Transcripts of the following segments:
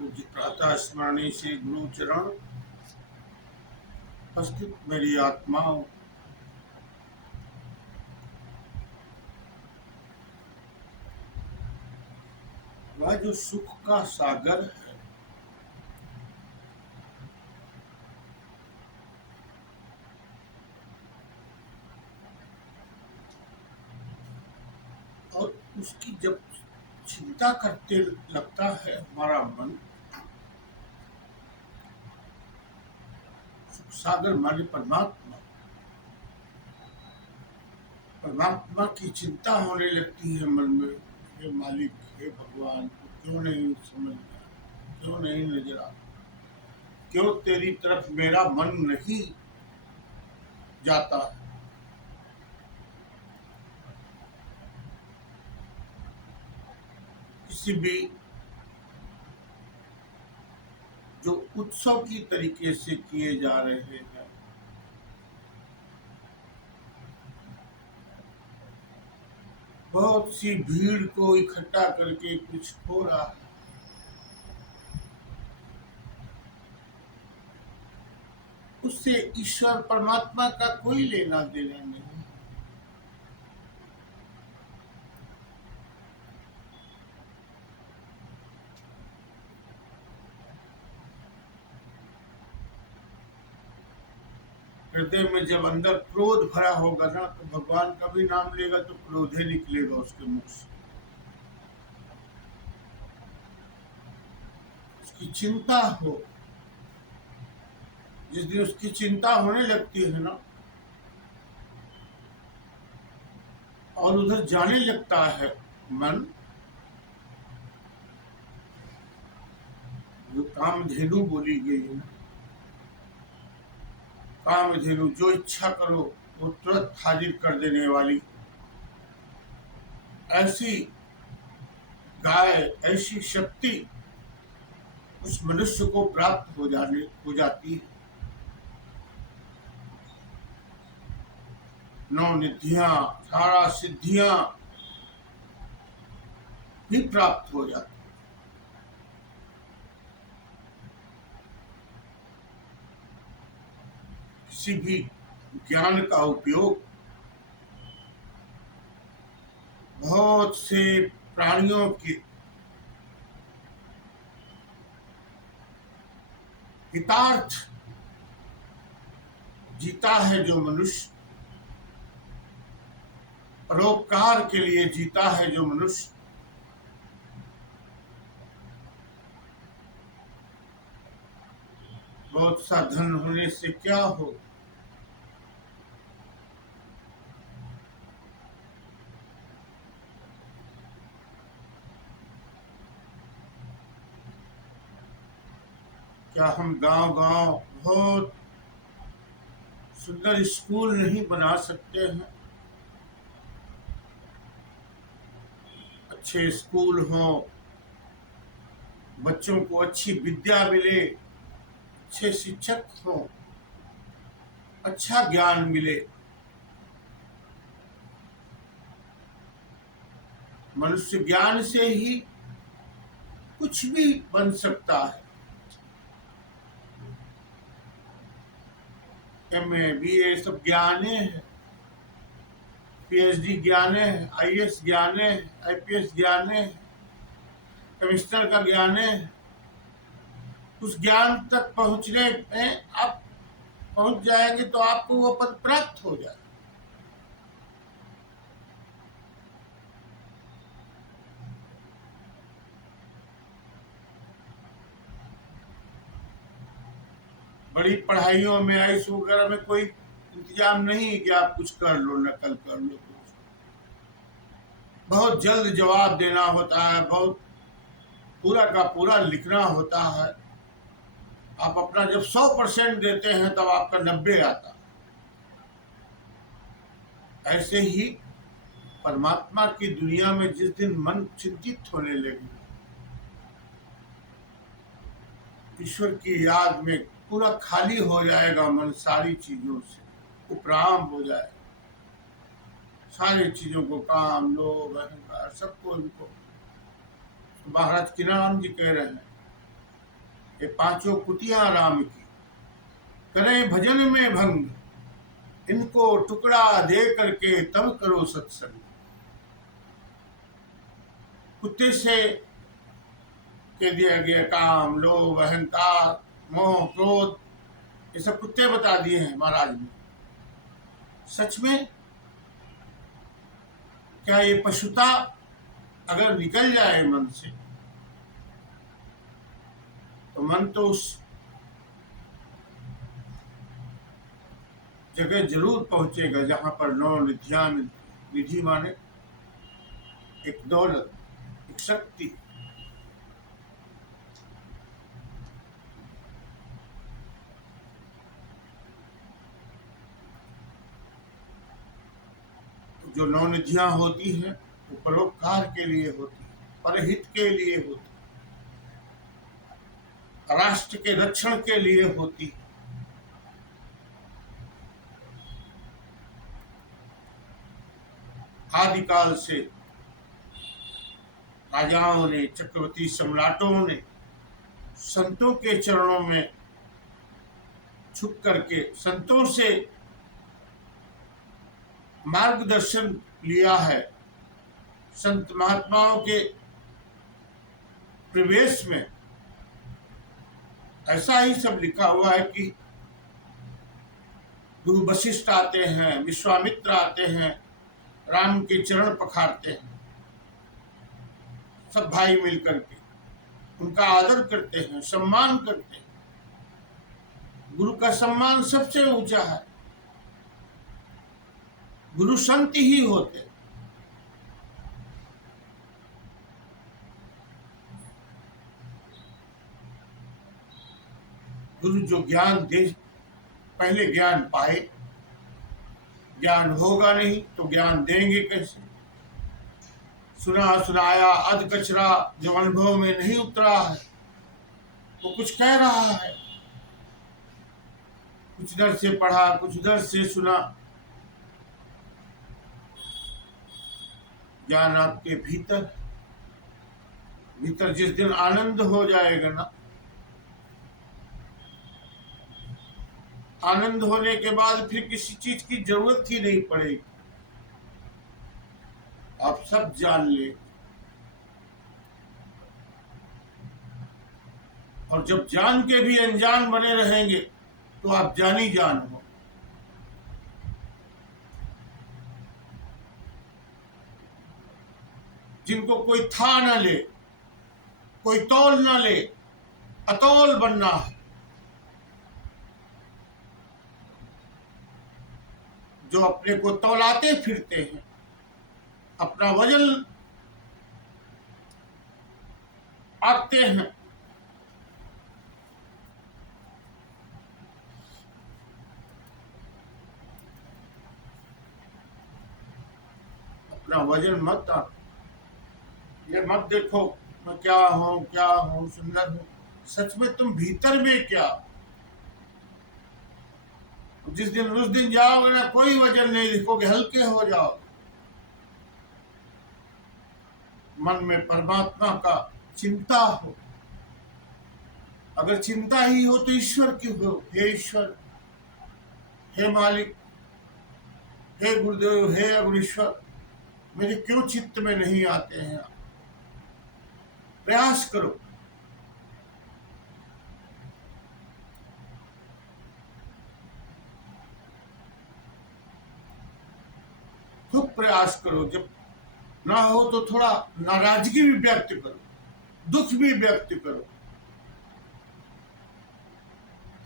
पूज्य प्रातः स्मरणी से गुरु चरण उपस्थित मेरी आत्माओं, वह जो सुख का सागर है, और उसकी जब चिंता करते लगता है हमारा मन, सुख सागर माने परमात्मा, परमात्मा की चिंता होने लगती है मन में। हे मालिक, हे भगवान, को क्यों नहीं समझ में, क्यों नहीं नजर आता, क्यों तेरी तरफ मेरा मन नहीं जाता है। किसी भी जो उत्सव की तरीके से किए जा रहे हैं, बहुत सी भीड़ को इकट्ठा करके कुछ हो रहा है, उससे ईश्वर परमात्मा का कोई लेना देना नहीं। हृदय में जब अंदर क्रोध भरा होगा ना, तो भगवान का भी नाम लेगा तो क्रोध ही निकलेगा उसके मुख से। उसकी चिंता हो, जिस दिन उसकी चिंता होने लगती है ना, और उधर जाने लगता है मन, जो कामधेनु बोली गई है, कामधेनु जो इच्छा करो वो तुरंत हाजिर कर देने वाली, ऐसी गाय, ऐसी शक्ति उस मनुष्य को प्राप्त हो जाती है। 9 निधियां, 18 सिद्धियां भी प्राप्त हो जाती। किसी भी ज्ञान का उपयोग बहुत से प्राणियों के हितार्थ जीता है जो मनुष्य, परोपकार के लिए जीता है जो मनुष्य, बहुत सा धन होने से क्या हो, क्या हम गांव-गांव बहुत सुंदर स्कूल नहीं बना सकते हैं? अच्छे स्कूल हों, बच्चों को अच्छी विद्या मिले, अच्छे शिक्षक हों, अच्छा ज्ञान मिले। मनुष्य ज्ञान से ही कुछ भी बन सकता है। MA, BA सब ज्ञाने है, PhD ज्ञाने है, IAS ज्ञाने है, IPS ज्ञाने है, कमिश्नर का ज्ञाने है। उस ज्ञान तक पहुंचने में आप पहुंच जाएंगे तो आपको वो पद प्राप्त हो जाए। बड़ी पढ़ाइयों में, आईएएस वगैरह में कोई इंतजाम नहीं है कि आप कुछ कर लो, नकल कर लो। बहुत जल्द जवाब देना होता है, बहुत पूरा का पूरा लिखना होता है। आप अपना जब 100% देते हैं तब आपका 90 आता है। ऐसे ही परमात्मा की दुनिया में जिस दिन मन चिंतित होने लगे, ईश्वर की याद में पूरा खाली हो जाएगा मन, सारी चीजों से उपराम हो जाएगा, सारी चीजों को, काम, लोभ, अहंकार, सबको इनको। महाराज किनाराम जी कह रहे हैं ये पांचों कुतियां राम की, करें भजन में भंग, इनको टुकड़ा दे करके तब करो सत्संग। कुत्ते से कह दिया गया काम, लोभ, अहंकार, मोह, क्रोध, ये सब कुत्ते बता दिए हैं महाराज ने। सच में क्या ये पशुता अगर निकल जाए मन से, तो मन तो उस जगह जरूर पहुंचेगा जहां पर नौ निधियां मिलती। निधि माने एक दौलत, एक शक्ति। जो नौ निधियां होती हैं वो परोपकार के लिए होती है, परहित के लिए होती है, राष्ट्र के रक्षण के लिए होती है। आदिकाल से राजाओं ने, चक्रवर्ती सम्राटों ने संतों के चरणों में झुक करके संतों से मार्गदर्शन लिया है। संत महात्माओं के प्रवेश में ऐसा ही सब लिखा हुआ है कि गुरु वशिष्ठ आते हैं, विश्वामित्र आते हैं, राम के चरण पखारते हैं, सब भाई मिलकर के उनका आदर करते हैं, सम्मान करते हैं। गुरु का सम्मान सबसे ऊंचा है। गुरु संत ही होते हैं। गुरु जो ज्ञान दे, पहले ज्ञान पाए, ज्ञान होगा नहीं तो ज्ञान देंगे कैसे। सुना सुनाया अध कचरा जब अनुभव में नहीं उतरा है, वो कुछ कह रहा है, कुछ इधर से पढ़ा, कुछ उधर से सुना। ज्ञान आपके भीतर, भीतर जिस दिन आनंद हो जाएगा ना, आनंद होने के बाद फिर किसी चीज की जरूरत ही नहीं पड़ेगी। आप सब जान ले। और जब जान के भी अनजान बने रहेंगे तो आप जानी जान हो। जिनको कोई था ना ले, कोई तौल ना ले, अतौल बनना है। जो अपने को तौलाते फिरते हैं, अपना वजन आते हैं, अपना वजन मत आ, ये मत देखो मैं क्या हूं, क्या हूं, सुंदर हूं। सच में तुम भीतर में क्या। जिस दिन उस दिन जाओगे ना, कोई वजन नहीं दिखोगे, हल्के हो जाओ। मन में परमात्मा का चिंता हो। अगर चिंता ही हो तो ईश्वर की हो। हे ईश्वर, हे मालिक, हे गुरुदेव, हे अग्निश्वर, मेरे क्यों चित्त में नहीं आते हैं। प्रयास करो। खूब प्रयास करो। जब ना हो तो थोड़ा नाराजगी भी व्यक्त करो, दुख भी व्यक्त करो।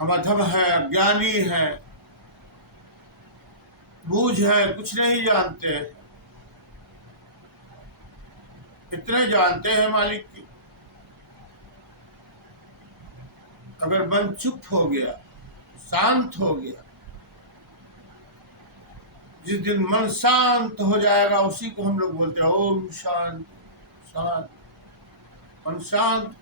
हम अधम है, अज्ञानी है, बूझ है, कुछ नहीं जानते हैं। इतने जानते हैं मालिक की। अगर मन चुप हो गया, शांत हो गया, जिस दिन मन शांत हो जाएगा उसी को हम लोग बोलते हैं ओम शांत। शांत मन शांत।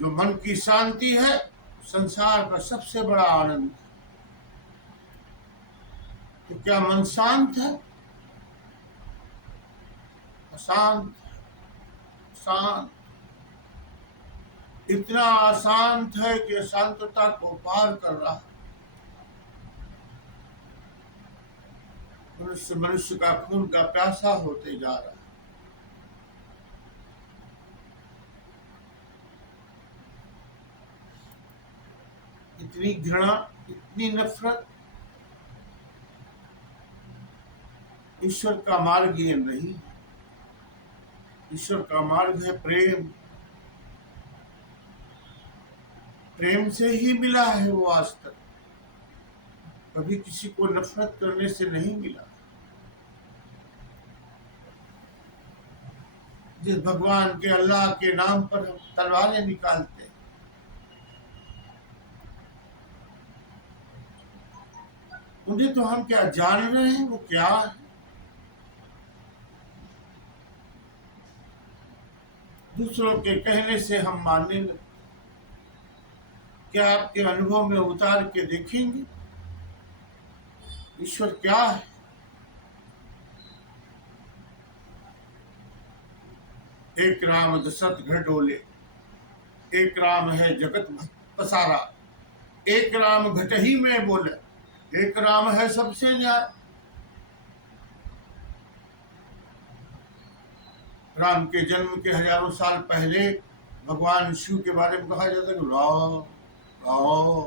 जो मन की शांति है संसार का सबसे बड़ा आनंद है। तो क्या मन शांत है? अशांत, शांत, इतना अशांत है कि अशांतता को पार कर रहा है। मनुष्य मनुष्य का खून का प्यासा होते जा रहा है। इतनी घृणा, इतनी नफरत। ईश्वर का मार्ग ये नहीं है। ईश्वर का मार्ग है प्रेम। प्रेम से ही मिला है वो आज तक, कभी किसी को नफरत करने से नहीं मिला। जिस भगवान के, अल्लाह के नाम पर हम तलवारें निकालते हैं, उन्हें तो हम क्या जान रहे हैं वो क्या है। दूसरों के कहने से हम मानने लगते। क्या आपके अनुभव में उतार के देखेंगे ईश्वर क्या है। एक राम दशरथ घर डोले, एक राम है जगत पसारा, एक राम घटही में बोले, एक राम है सबसे न्याय। राम के जन्म के हजारों साल पहले भगवान शिव के बारे में कहा जाता है कि राम राम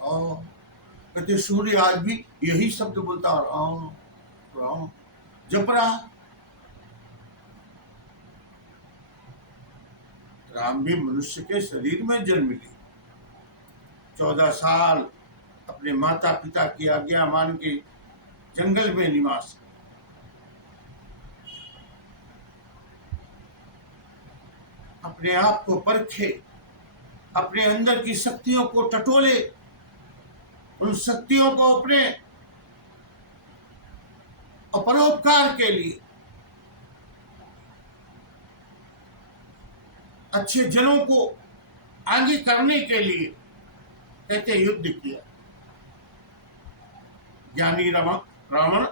राम। कहते सूर्य आज भी यही शब्द बोलता है, राम राम जप रहा। राम भी मनुष्य के शरीर में जन्म ली, 14 साल अपने माता पिता की आज्ञा मान के जंगल में निवास, अपने आप को परखे, अपने अंदर की शक्तियों को टटोले, उन शक्तियों को अपने परोपकार के लिए, अच्छे जनों को आगे करने के लिए कहते युद्ध किया। ज्ञानी रावण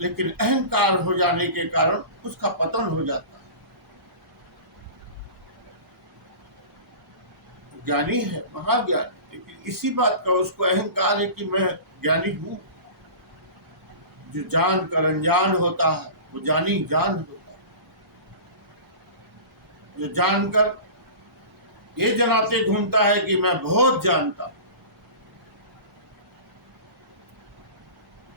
लेकिन अहंकार हो जाने के कारण उसका पतन हो जाता है। ज्ञानी है, महाज्ञानी, लेकिन इसी बात का उसको अहंकार है कि मैं ज्ञानी हूं। जो जान कर अनजान होता है वो जानी जान होता है। जो जानकर ये जनाते घूमता है कि मैं बहुत जानता हूं।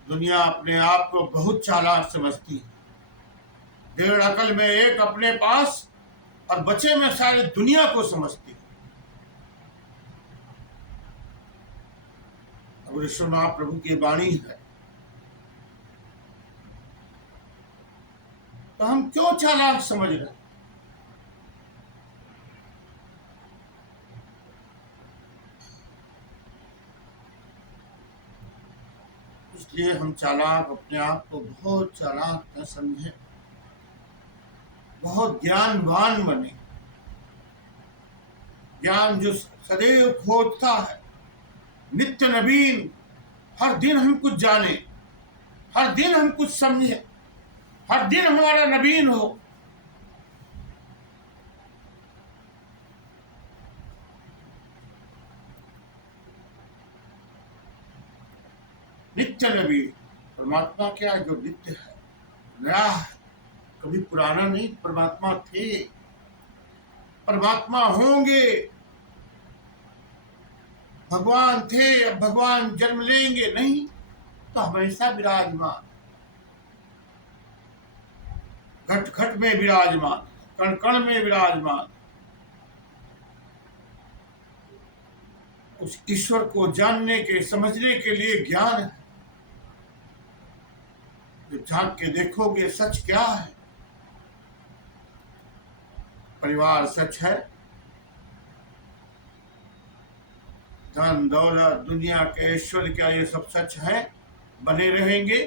दुनिया अपने आप को बहुत चालाक समझती है। 1.5 अकल में एक अपने पास और बचे में सारे दुनिया को समझती है। अब ऋषि महाप्रभु की वाणी है, तो हम क्यों चालाक समझ रहे हैं। इसलिए हम चालाक, अपने आप को बहुत चालाक न समझे, बहुत ज्ञानवान बने। ज्ञान जो सदैव खोजता है, नित्य नवीन, हर दिन हम कुछ जाने, हर दिन हम कुछ समझे, हर दिन हमारा नवीन हो। नित्य नवीन परमात्मा क्या है, जो नित्य है, नया है, कभी पुराना नहीं। परमात्मा थे, परमात्मा होंगे, भगवान थे, अब भगवान जन्म लेंगे नहीं, तो हमेशा विराजमान, घट घट में विराजमान, कण कण में विराजमान। उस ईश्वर को जानने के, समझने के लिए ज्ञान है। जब झांक के देखोगे सच क्या है। परिवार सच है, धन दौलत दुनिया के ऐश्वर्य क्या ये सब सच है। बने रहेंगे,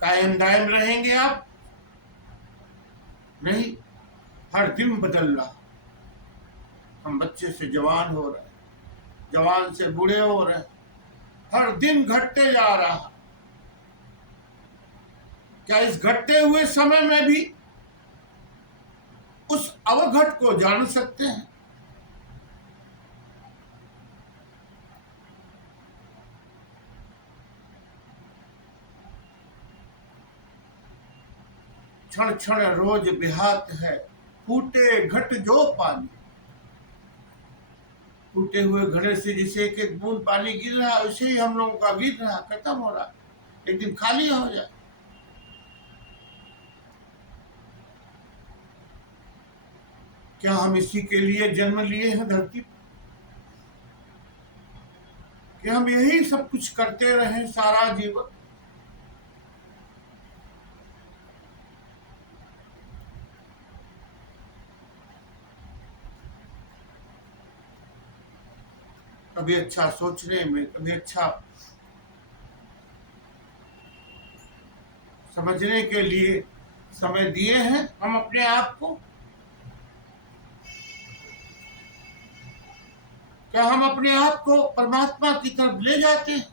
कायम दायम रहेंगे आप नहीं। हर दिन बदल रहा। हम बच्चे से जवान हो रहे, जवान से बूढ़े हो रहे, हर दिन घटते जा रहा। क्या इस घटते हुए समय में भी उस अवघट को जान सकते हैं? क्षण क्षण रोज बिहात है, फूटे घट जो पानी। टूटे हुए घड़े से जैसे एक एक बूंद पानी गिर रहा है, वैसे ही हम लोगों का गिर रहा, खत्म हो रहा, एक दिन खाली हो जाए। क्या हम इसी के लिए जन्म लिए हैं धरती पर? कि हम यही सब कुछ करते रहे सारा जीवन? कभी अच्छा सोचने में, कभी अच्छा समझने के लिए समय दिए हैं हम अपने आप को? क्या हम अपने आप को परमात्मा की तरफ ले जाते हैं?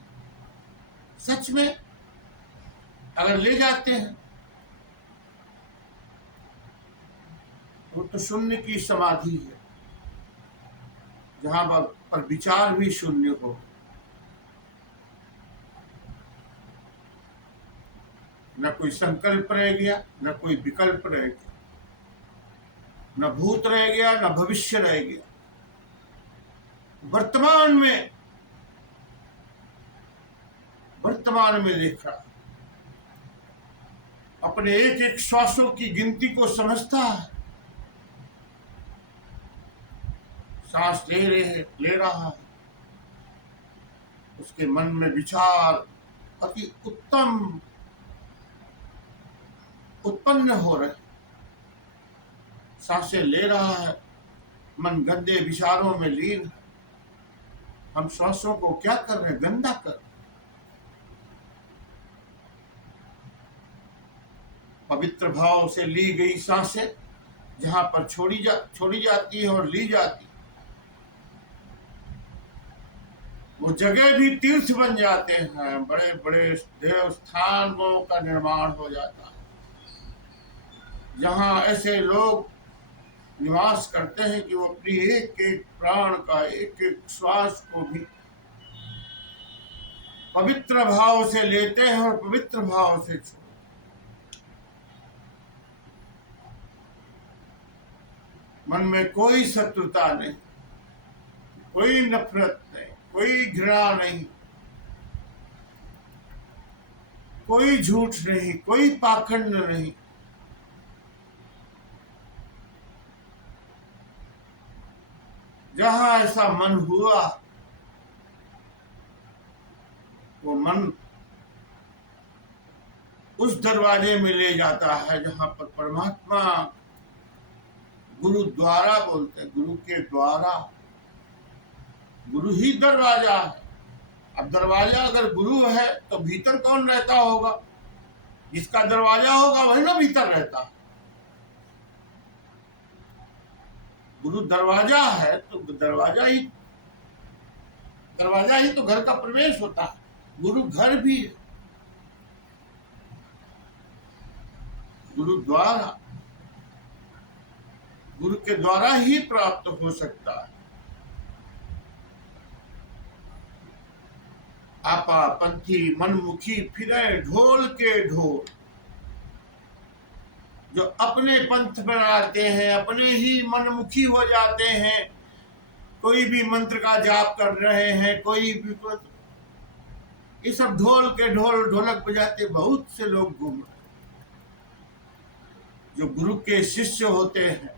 सच में अगर ले जाते हैं तो शून्य की समाधि है, जहां पर विचार भी शून्य हो, न कोई संकल्प रह गया, न कोई विकल्प रह गया, न भूत रह गया, न भविष्य रह गया। वर्तमान में देखा, अपने एक एक श्वासों की गिनती को समझता है। सांस ले रहा है, उसके मन में विचार अति उत्तम उत्पन्न हो रहे, सांसें ले रहा है, मन गंदे विचारों में लीन। हम श्वासों को क्या कर रहे हैं? गंदा कर। पवित्र भाव से ली गई सांसें जहां पर छोड़ी जाती है और ली जाती, वो जगह भी तीर्थ बन जाते हैं, बड़े बड़े देव स्थानों का निर्माण हो जाता है, जहां ऐसे लोग निवास करते हैं कि वो अपनी एक एक प्राण का, एक एक श्वास को भी पवित्र भाव से लेते हैं और पवित्र भाव से छोड़ते। मन में कोई शत्रुता नहीं, कोई नफरत नहीं, कोई घृणा नहीं, कोई झूठ नहीं, कोई पाखंड नहीं। जहां ऐसा मन हुआ, वो मन उस दरवाजे में ले जाता है जहां पर परमात्मा गुरु द्वारा बोलते हैं, गुरु के द्वारा। गुरु ही दरवाजा है। अब दरवाजा अगर गुरु है तो भीतर कौन रहता होगा? जिसका दरवाजा होगा वही ना भीतर रहता है। गुरु दरवाजा है तो दरवाजा ही तो घर का प्रवेश होता है। गुरु घर भी है, गुरु द्वारा, गुरु के द्वारा ही प्राप्त हो सकता है। आपा पंथी मनमुखी फिरे ढोल के ढोल। जो अपने पंथ बनाते हैं, अपने ही मनमुखी हो जाते हैं, कोई भी मंत्र का जाप कर रहे हैं, कोई भी, ये सब ढोल के ढोल ढोलक बजाते बहुत से लोग घूम रहे। जो गुरु के शिष्य होते हैं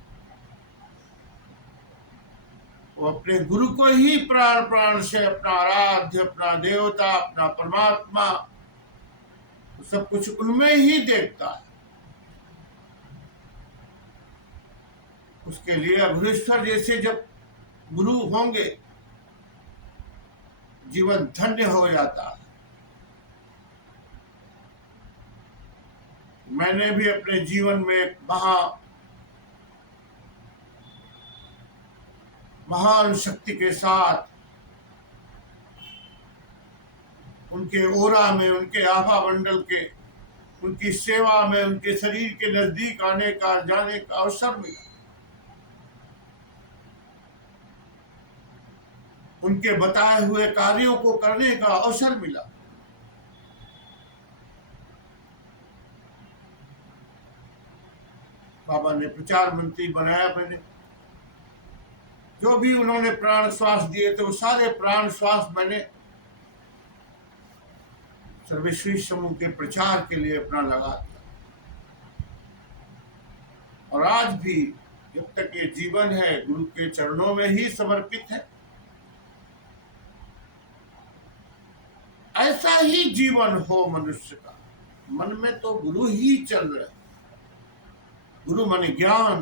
वो अपने गुरु को ही प्राण प्राण से अपना आराध्य, अपना देवता, अपना परमात्मा, सब कुछ उनमें ही देखता है। उसके लिए अभुरेश्वर जैसे जब गुरु होंगे, जीवन धन्य हो जाता है। मैंने भी अपने जीवन में महान शक्ति के साथ उनके ओरा में, उनके आभा मंडल के उनकी सेवा में, उनके शरीर के नजदीक आने का, जाने का अवसर मिला। उनके बताए हुए कार्यों को करने का अवसर मिला। बाबा ने प्रचार मंत्री बनाया मैंने। जो भी उन्होंने प्राण श्वास दिए थे वो सारे प्राण श्वास मैंने सर्वेश्वरी समूह के प्रचार के लिए अपना लगा दिया। और आज भी जब तक ये जीवन है गुरु के चरणों में ही समर्पित है। ऐसा ही जीवन हो मनुष्य का। मन में तो गुरु ही चल रहे। गुरु माने ज्ञान,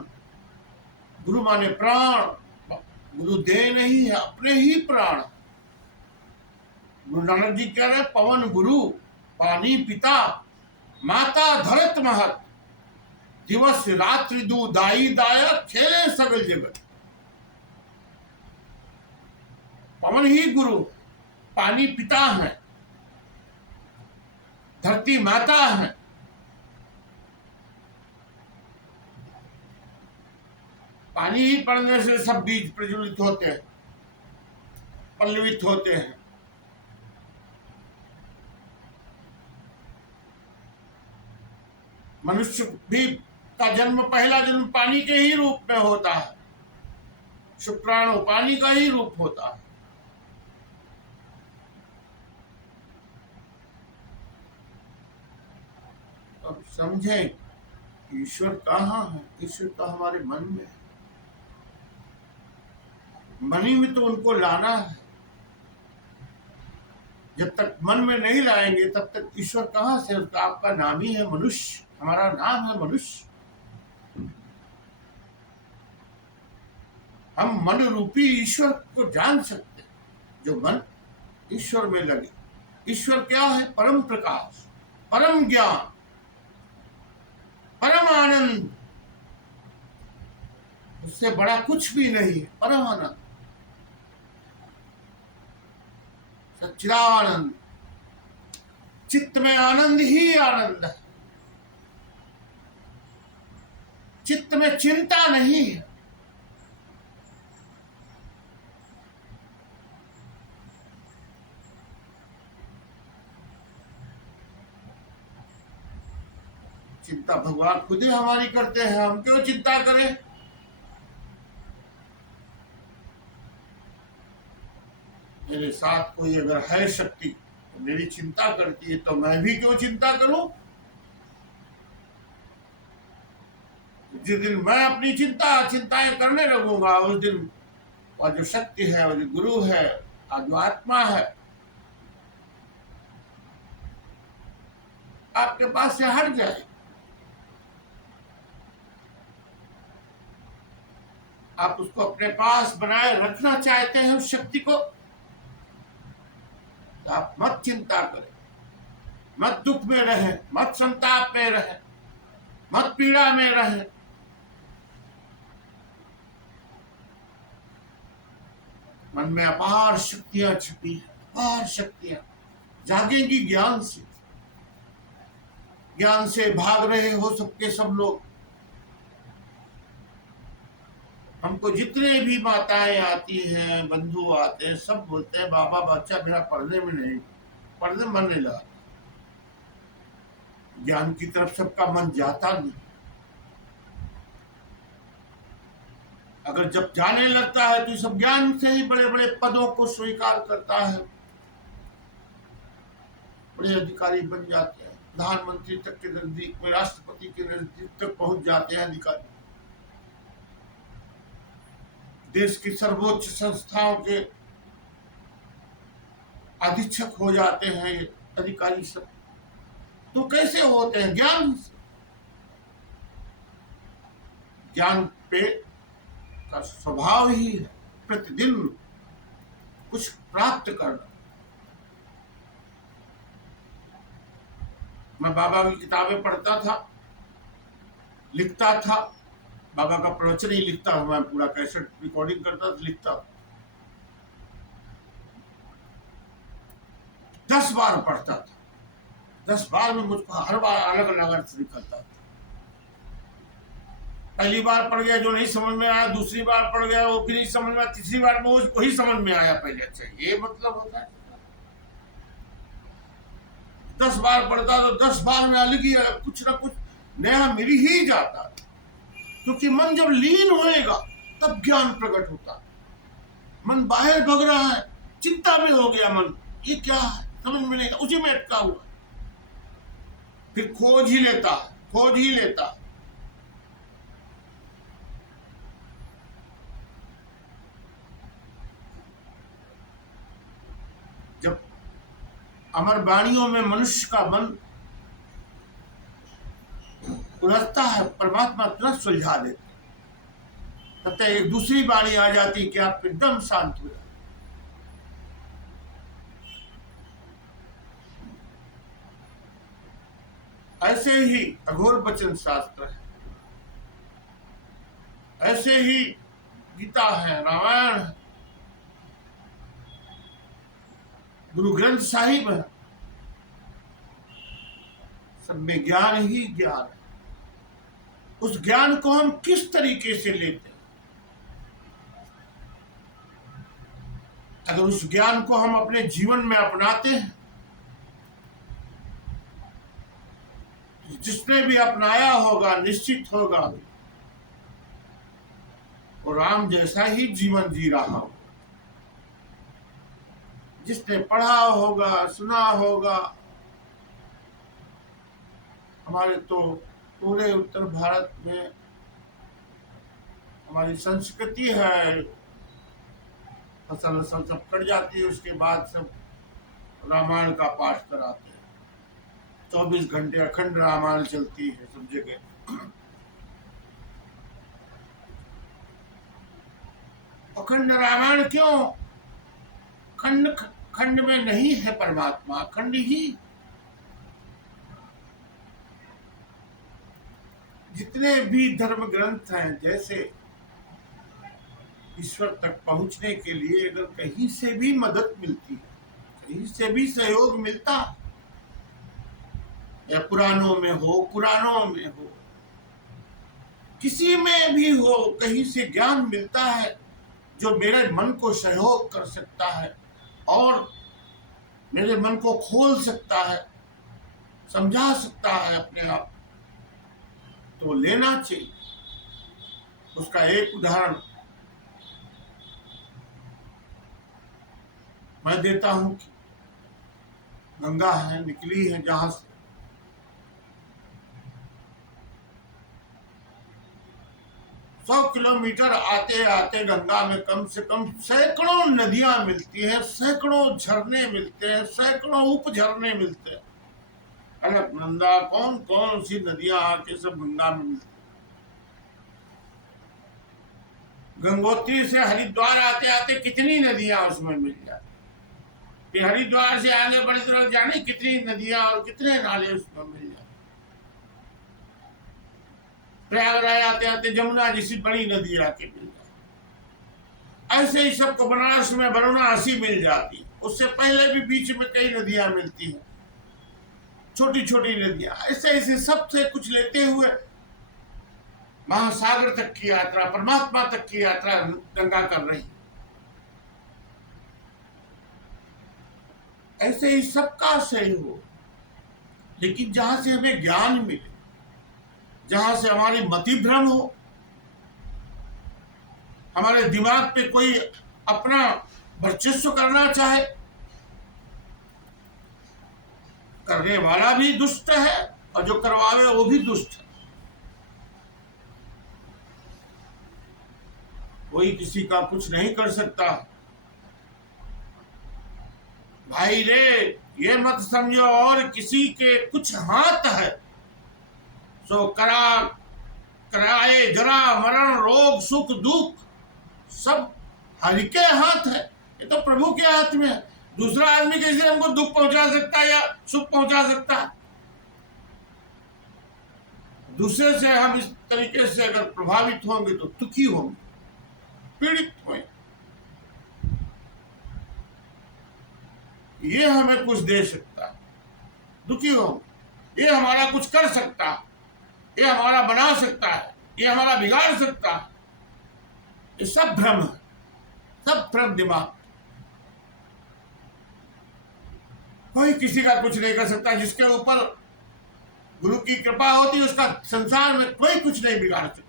गुरु माने प्राण। गुरु दे नहीं है, अपने ही प्राण। गुरु नानक जी कह रहे पवन गुरु, पानी पिता, माता धरत महत, दिवस रात्रि दू दाई दायक, खेले सगल जगत। पवन ही गुरु, पानी पिता है, धरती माता है। पानी ही पड़ने से सब बीज प्रज्वलित होते हैं, पल्लवित होते हैं। मनुष्य भी का जन्म, पहला जन्म पानी के ही रूप में होता है। शुक्राणु पानी का ही रूप होता है। अब समझें ईश्वर कहाँ है। ईश्वर तो हमारे मन में है। मन ही में तो उनको लाना है। जब तक मन में नहीं लाएंगे तब तक ईश्वर कहाँ से। उसका आपका नाम ही है मनुष्य। हमारा नाम है मनुष्य। हम मन रूपी ईश्वर को जान सकते हैं। जो मन ईश्वर में लगे। ईश्वर क्या है? परम प्रकाश, परम ज्ञान, परम आनंद। उससे बड़ा कुछ भी नहीं है। परम आनंद, सच्चिदानंद। चित्त में आनंद ही आनंद है। चित्त में चिंता नहीं है। चिंता भगवान खुद ही हमारी करते हैं। हम क्यों चिंता करें? मेरे साथ कोई अगर है शक्ति तो मेरी चिंता करती है, तो मैं भी क्यों चिंता करूं? जिस दिन मैं अपनी चिंताएं करने लगूंगा, उस दिन वह जो शक्ति है, वह जो गुरु है, जो आत्मा है, आपके पास से हट जाए। आप उसको अपने पास बनाए रखना चाहते हैं उस शक्ति को, तो आप मत चिंता करें, मत दुख में रहे, मत संताप में रहे, मत पीड़ा में रहे। मन में अपार शक्तियां छिपी है, अपार शक्तियां जागेंगी ज्ञान से। ज्ञान से भाग रहे हो सबके सब लोग। हमको जितने भी माताएं आती हैं, बंधु आते हैं, सब बोलते हैं बाबा बच्चा मेरा पढ़ने में नहीं, पढ़ने मन नहीं लगा। ज्ञान की तरफ सबका मन जाता नहीं। अगर जब जाने लगता है तो सब ज्ञान से ही बड़े बड़े पदों को स्वीकार करता है, बड़े अधिकारी बन जाते हैं। प्रधानमंत्री तक के नजदीक में, राष्ट्रपति के नजदीक तक पहुंच जाते हैं अधिकारी। देश की सर्वोच्च संस्थाओं के अधीक्षक हो जाते हैं ये अधिकारी सब। तो कैसे होते हैं? ज्ञान से। ज्ञान पे का स्वभाव ही है प्रतिदिन कुछ प्राप्त करना। मैं बाबा की किताबें पढ़ता था, लिखता था। बाबा का प्रवचन ही लिखता हूं मैं, पूरा कैसेट रिकॉर्डिंग करता था, लिखता। 10 बार पढ़ता था। 10 बार में मुझको हर बार अलग अलग अर्थ निकलता था। पहली बार पढ़ गया जो नहीं समझ में आया, दूसरी बार पढ़ गया वो भी नहीं समझ में आया, तीसरी बार में वही समझ में आया पहले। अच्छा ये मतलब होता है। 10 बार पढ़ता तो 10 बार में अलग ही कुछ ना कुछ नया मिल ही जाता, क्योंकि मन जब लीन होएगा तब ज्ञान प्रकट होता। मन बाहर भग रहा है, चिंता में हो गया मन, ये क्या है समझ में नहीं, उसी में अटका हुआ, फिर खोज ही लेता। जब अमर वाणियों में मनुष्य का मन उलझता है, परमात्मा तुरंत सुलझा देते, तब तक एक दूसरी वाणी आ जाती कि आप एकदम शांत हो जाए। ऐसे ही अघोर वचन शास्त्र है, ऐसे ही गीता है, रामायण है, गुरु ग्रंथ साहिब है, सब में ज्ञान ही ज्ञान है। उस ज्ञान को हम किस तरीके से लेते हैं? अगर उस ज्ञान को हम अपने जीवन में अपनाते हैं, जिसने भी अपनाया होगा निश्चित होगा वो राम जैसा ही जीवन जी रहा हो। जिसने पढ़ा होगा, सुना होगा, हमारे तो पूरे उत्तर भारत में हमारी संस्कृति है, फसल सब कट जाती है, उसके बाद सब रामायण का पाठ कराते हैं। 24 घंटे अखंड रामायण चलती है सब जगह। अखंड रामायण क्यों? खंड खंड में नहीं है परमात्मा, खंड ही। जितने भी धर्म ग्रंथ हैं, जैसे ईश्वर तक पहुंचने के लिए अगर कहीं से भी मदद मिलती है, कहीं से भी सहयोग मिलता, या पुराणों में हो, किसी में भी हो, कहीं से ज्ञान मिलता है जो मेरे मन को सहयोग कर सकता है और मेरे मन को खोल सकता है, समझा सकता है अपने आप, तो लेना चाहिए। उसका एक उदाहरण मैं देता हूं कि गंगा है, निकली है जहां से, 100 किलोमीटर आते आते गंगा में कम से कम सैकड़ों नदियां मिलती हैं, सैकड़ों झरने मिलते हैं, सैकड़ों उपझरने मिलते हैं। अलकनंदा कौन कौन सी नदियां आके सब गंगा में मिलती। गंगोत्री से हरिद्वार आते आते कितनी नदियां उसमें मिल जाती, फिर हरिद्वार से आगे बढ़ते रहो, जाने कितनी नदियां और कितने नाले उसमें मिल जाते। प्रयागराज आते आते जमुना जैसी बड़ी नदी आके मिल जाती। ऐसे ही सबको बनारस में वाराणसी मिल जाती, उससे पहले भी बीच में कई नदियां मिलती हैं, छोटी छोटी नदियां। ऐसे ऐसे सबसे कुछ लेते हुए महासागर तक की यात्रा, परमात्मा तक की यात्रा गंगा कर रही। ऐसे ही सबका सहयोग, लेकिन जहां से हमें ज्ञान मिले, जहां से हमारी मति भ्रम हो, हमारे दिमाग पे कोई अपना वर्चस्व करना चाहे, करने वाला भी दुष्ट है और जो करवावे वो भी दुष्ट है। कोई किसी का कुछ नहीं कर सकता। भाई रे, ये मत समझो और किसी के कुछ हाथ है सो कराए जरा मरण रोग सुख दुख सब हरि के हाथ है। ये तो प्रभु के हाथ में है। दूसरा आदमी कैसे हमको दुख पहुंचा सकता है या सुख पहुंचा सकता है? दूसरे से हम इस तरीके से अगर प्रभावित होंगे तो दुखी होंगे, पीड़ित होंगे। ये हमें कुछ दे सकता है, दुखी होंगे। ये हमारा कुछ कर सकता है, ये हमारा बना सकता है, ये हमारा बिगाड़ सकता है। ये सब भ्रम है, सब भ्रम दिमाग। कोई किसी का कुछ नहीं कर सकता। जिसके ऊपर गुरु की कृपा होती है उसका संसार में कोई कुछ नहीं बिगाड़ सकता।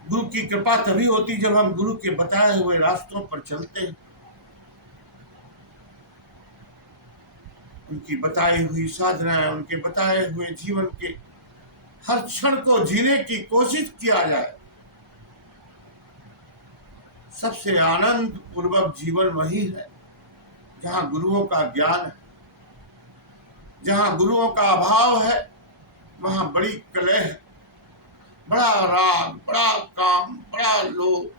गुरु की कृपा तभी होती जब हम गुरु के बताए हुए रास्तों पर चलते हैं, उनकी बताई हुई साधनाएं, उनके बताए हुए जीवन के हर क्षण को जीने की कोशिश किया जाए। सबसे आनंद पूर्वक जीवन वही है जहां गुरुओं का ज्ञान है। जहां गुरुओं का अभाव है वहां बड़ी कलह है, बड़ा राग, बड़ा काम, बड़ा लोभ,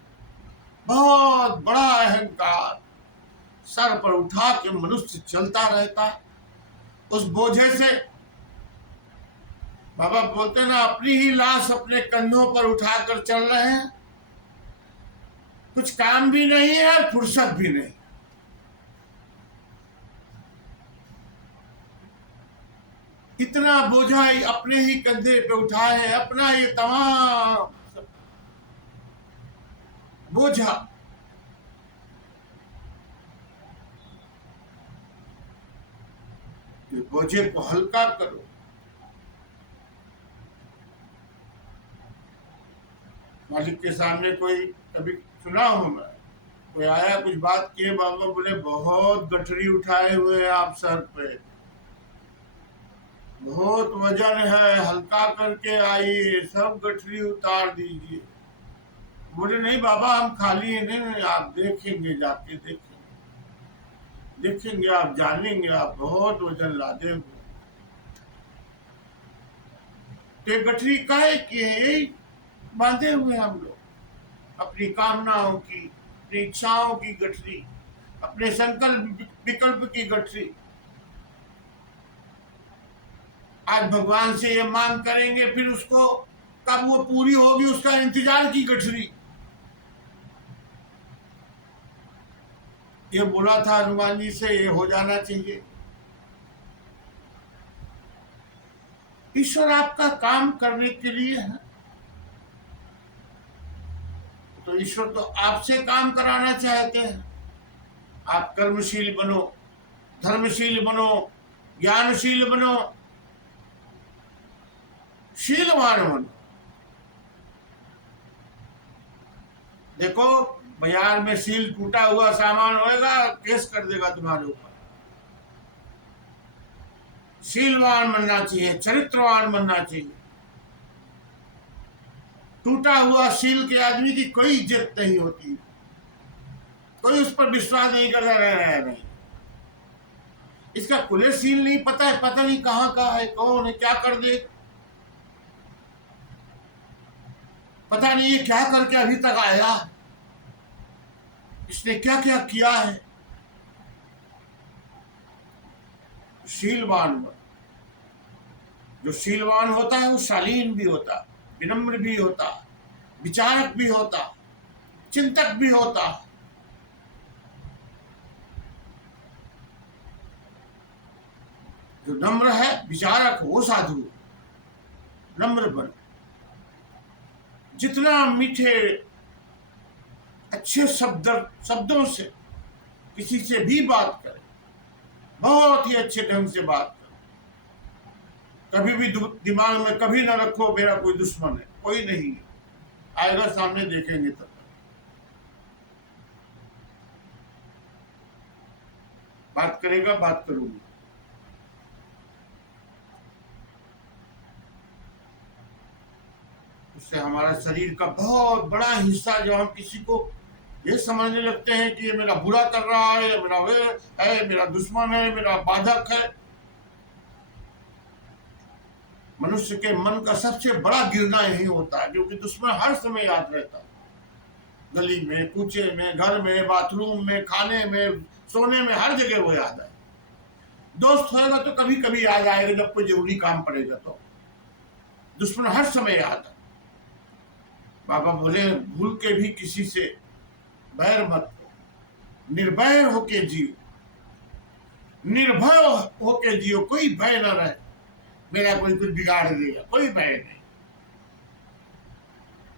बहुत बड़ा अहंकार सर पर उठा के मनुष्य चलता रहता है। उस बोझे से बाबा बोलते ना, अपनी ही लाश अपने कंधों पर उठाकर चल रहे हैं। कुछ काम भी नहीं है, फुर्सत भी नहीं। इतना बोझा ही अपने ही कंधे पे उठाए है, अपना ये तमाम बोझा। बोझे को हल्का करो। मालिक के सामने कोई कभी सुना हूं मैं, कोई आया कुछ बात किए, बाबा बोले बहुत गठरी उठाए हुए हैं आप सर पे, बहुत वजन है, हल्का करके आइए, सब गठरी उतार दीजिए। बोले नहीं बाबा हम खाली है, नहीं आप देखेंगे, जाके देखेंगे, देखेंगे आप जानेंगे, आप बहुत वजन लादे हुए। तो गठरी काहे की है? यही बांधे हुए हम लोग अपनी कामनाओं की, अपनी इच्छाओं की गठरी, अपने संकल्प विकल्प की गठरी। आज भगवान से ये मांग करेंगे, फिर उसको कब वो पूरी होगी उसका इंतजार की गठरी। ये बोला था हनुमान जी से, ये हो जाना चाहिए। ईश्वर आपका काम करने के लिए है, तो ईश्वर तो आपसे काम कराना चाहते हैं। आप कर्मशील बनो, धर्मशील बनो, ज्ञानशील बनो, शीलवान बनो। देखो बाजार में सील टूटा हुआ सामान होएगा, केस कर देगा तुम्हारे ऊपर। शीलवान बनना चाहिए, चरित्रवान बनना चाहिए। टूटा हुआ सील के आदमी की कोई इज्जत नहीं होती, कोई उस पर विश्वास नहीं करता। रह नहीं, इसका खुले सील नहीं पता है, पता नहीं कहां का है, कौन है, क्या कर दे, पता नहीं ये क्या करके अभी तक आया, इसने क्या क्या किया है। शीलवान, जो शीलवान होता है वो शालीन भी होता, विनम्र भी होता, विचारक भी होता, चिंतक भी होता। जो नम्र है, विचारक, वो साधु। नम्र बन, जितना मीठे अच्छे शब्दों से किसी से भी बात करे, बहुत ही अच्छे ढंग से बात करे। कभी भी दिमाग में कभी ना रखो मेरा कोई दुश्मन है, कोई नहीं है। आएगा सामने देखेंगे तब। बात करेगा, बात करूंगी। उससे हमारा शरीर का बहुत बड़ा हिस्सा, जो हम किसी को ये समझने लगते हैं कि ये मेरा बुरा कर रहा है, मेरा वे है, मेरा दुश्मन है, मेरा बाधक है। मनुष्य के मन का सबसे बड़ा गिरना यही होता है, क्योंकि दुश्मन हर समय याद रहता है। गली में, कूचे में, घर में, बाथरूम में, खाने में, सोने में, हर जगह वो याद है। दोस्त होएगा तो कभी कभी याद आएगा, जब कोई जरूरी काम पड़ेगा तो। दुश्मन हर समय याद है। बाबा बोले भूल के भी किसी से बैर मत करो, निर्भय होके जियो, निर्भय होके जियो, कोई भय न रहे मेरा कोई कुछ बिगाड़ देगा, कोई भय नहीं।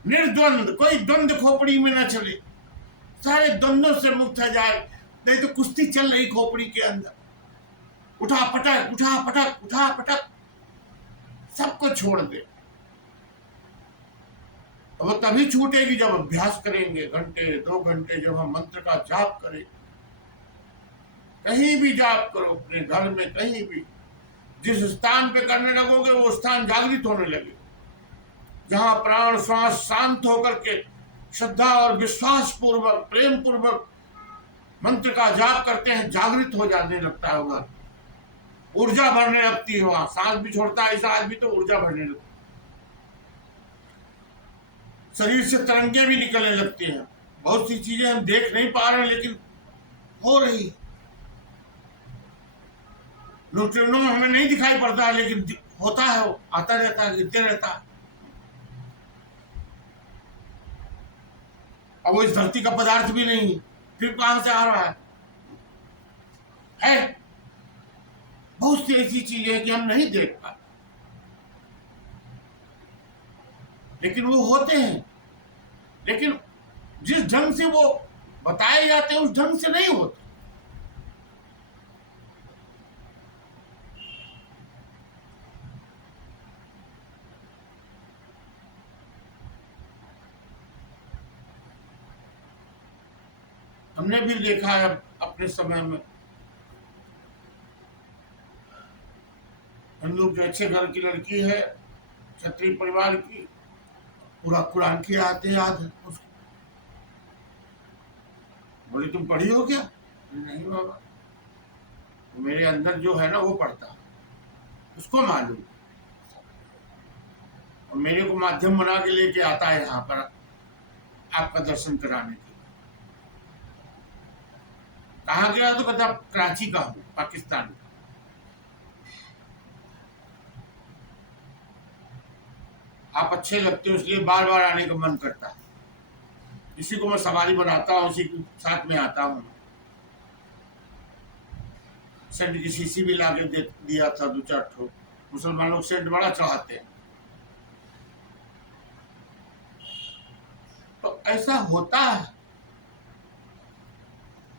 निर्द्वंद, कोई द्वंद खोपड़ी में न चले, सारे द्वंद्वों से मुक्त हो जाए। नहीं तो कुश्ती चल रही खोपड़ी के अंदर, उठा पटक उठा पटक उठा पटक, सबको छोड़ दे। वो तभी छूटेगी जब अभ्यास करेंगे, घंटे 2 घंटे जब हम मंत्र का जाप करें। कहीं भी जाप करो, अपने घर में कहीं भी, जिस स्थान पे करने लगोगे वो स्थान जागृत होने लगे। जहां प्राण श्वास शांत होकर के श्रद्धा और विश्वास पूर्वक, प्रेम पूर्वक मंत्र का जाप करते हैं, जागृत हो जाने लगता है वहां, ऊर्जा भरने लगती है। वहां सांस भी छोड़ता है ऐसा आदमी तो ऊर्जा भरने लगती है, शरीर से तरंगे भी निकलने लगते हैं। बहुत सी चीजें हम देख नहीं पा रहे लेकिन हो रही। न्यूट्रिनो हमें नहीं दिखाई पड़ता है लेकिन होता है, वो आता रहता है, गिरते रहता है। अब वो इस धरती का पदार्थ भी नहीं, फिर कहां से आ रहा है? बहुत सी ऐसी चीजें हैं कि हम नहीं देख पाते, लेकिन वो होते हैं। लेकिन जिस ढंग से वो बताए जाते हैं उस ढंग से नहीं होते। हमने भी देखा है अपने समय में, हम लोग अच्छे घर की लड़की है, क्षत्रिय परिवार की, पूरा कुरान की आते याद है उसको। बोले तुम पढ़ी हो क्या? नहीं बाबा, तो मेरे अंदर जो है ना वो पढ़ता है, उसको मालूम, और मेरे को माध्यम बना के लेके आता है यहाँ पर आपका दर्शन कराने के लिए। कहाँ गया? तो कहता कराची का हूँ, पाकिस्तान का। आप अच्छे लगते हो इसलिए बार बार आने का मन करता है। इसी को मैं सवारी बनाता हूँ, इसी के साथ में आता हूँ। सेंट की शीशी भी लाके दे दिया था 2-4 ठो। मुसलमान लोग सेंट बड़ा चढ़ाते हैं। तो ऐसा होता है,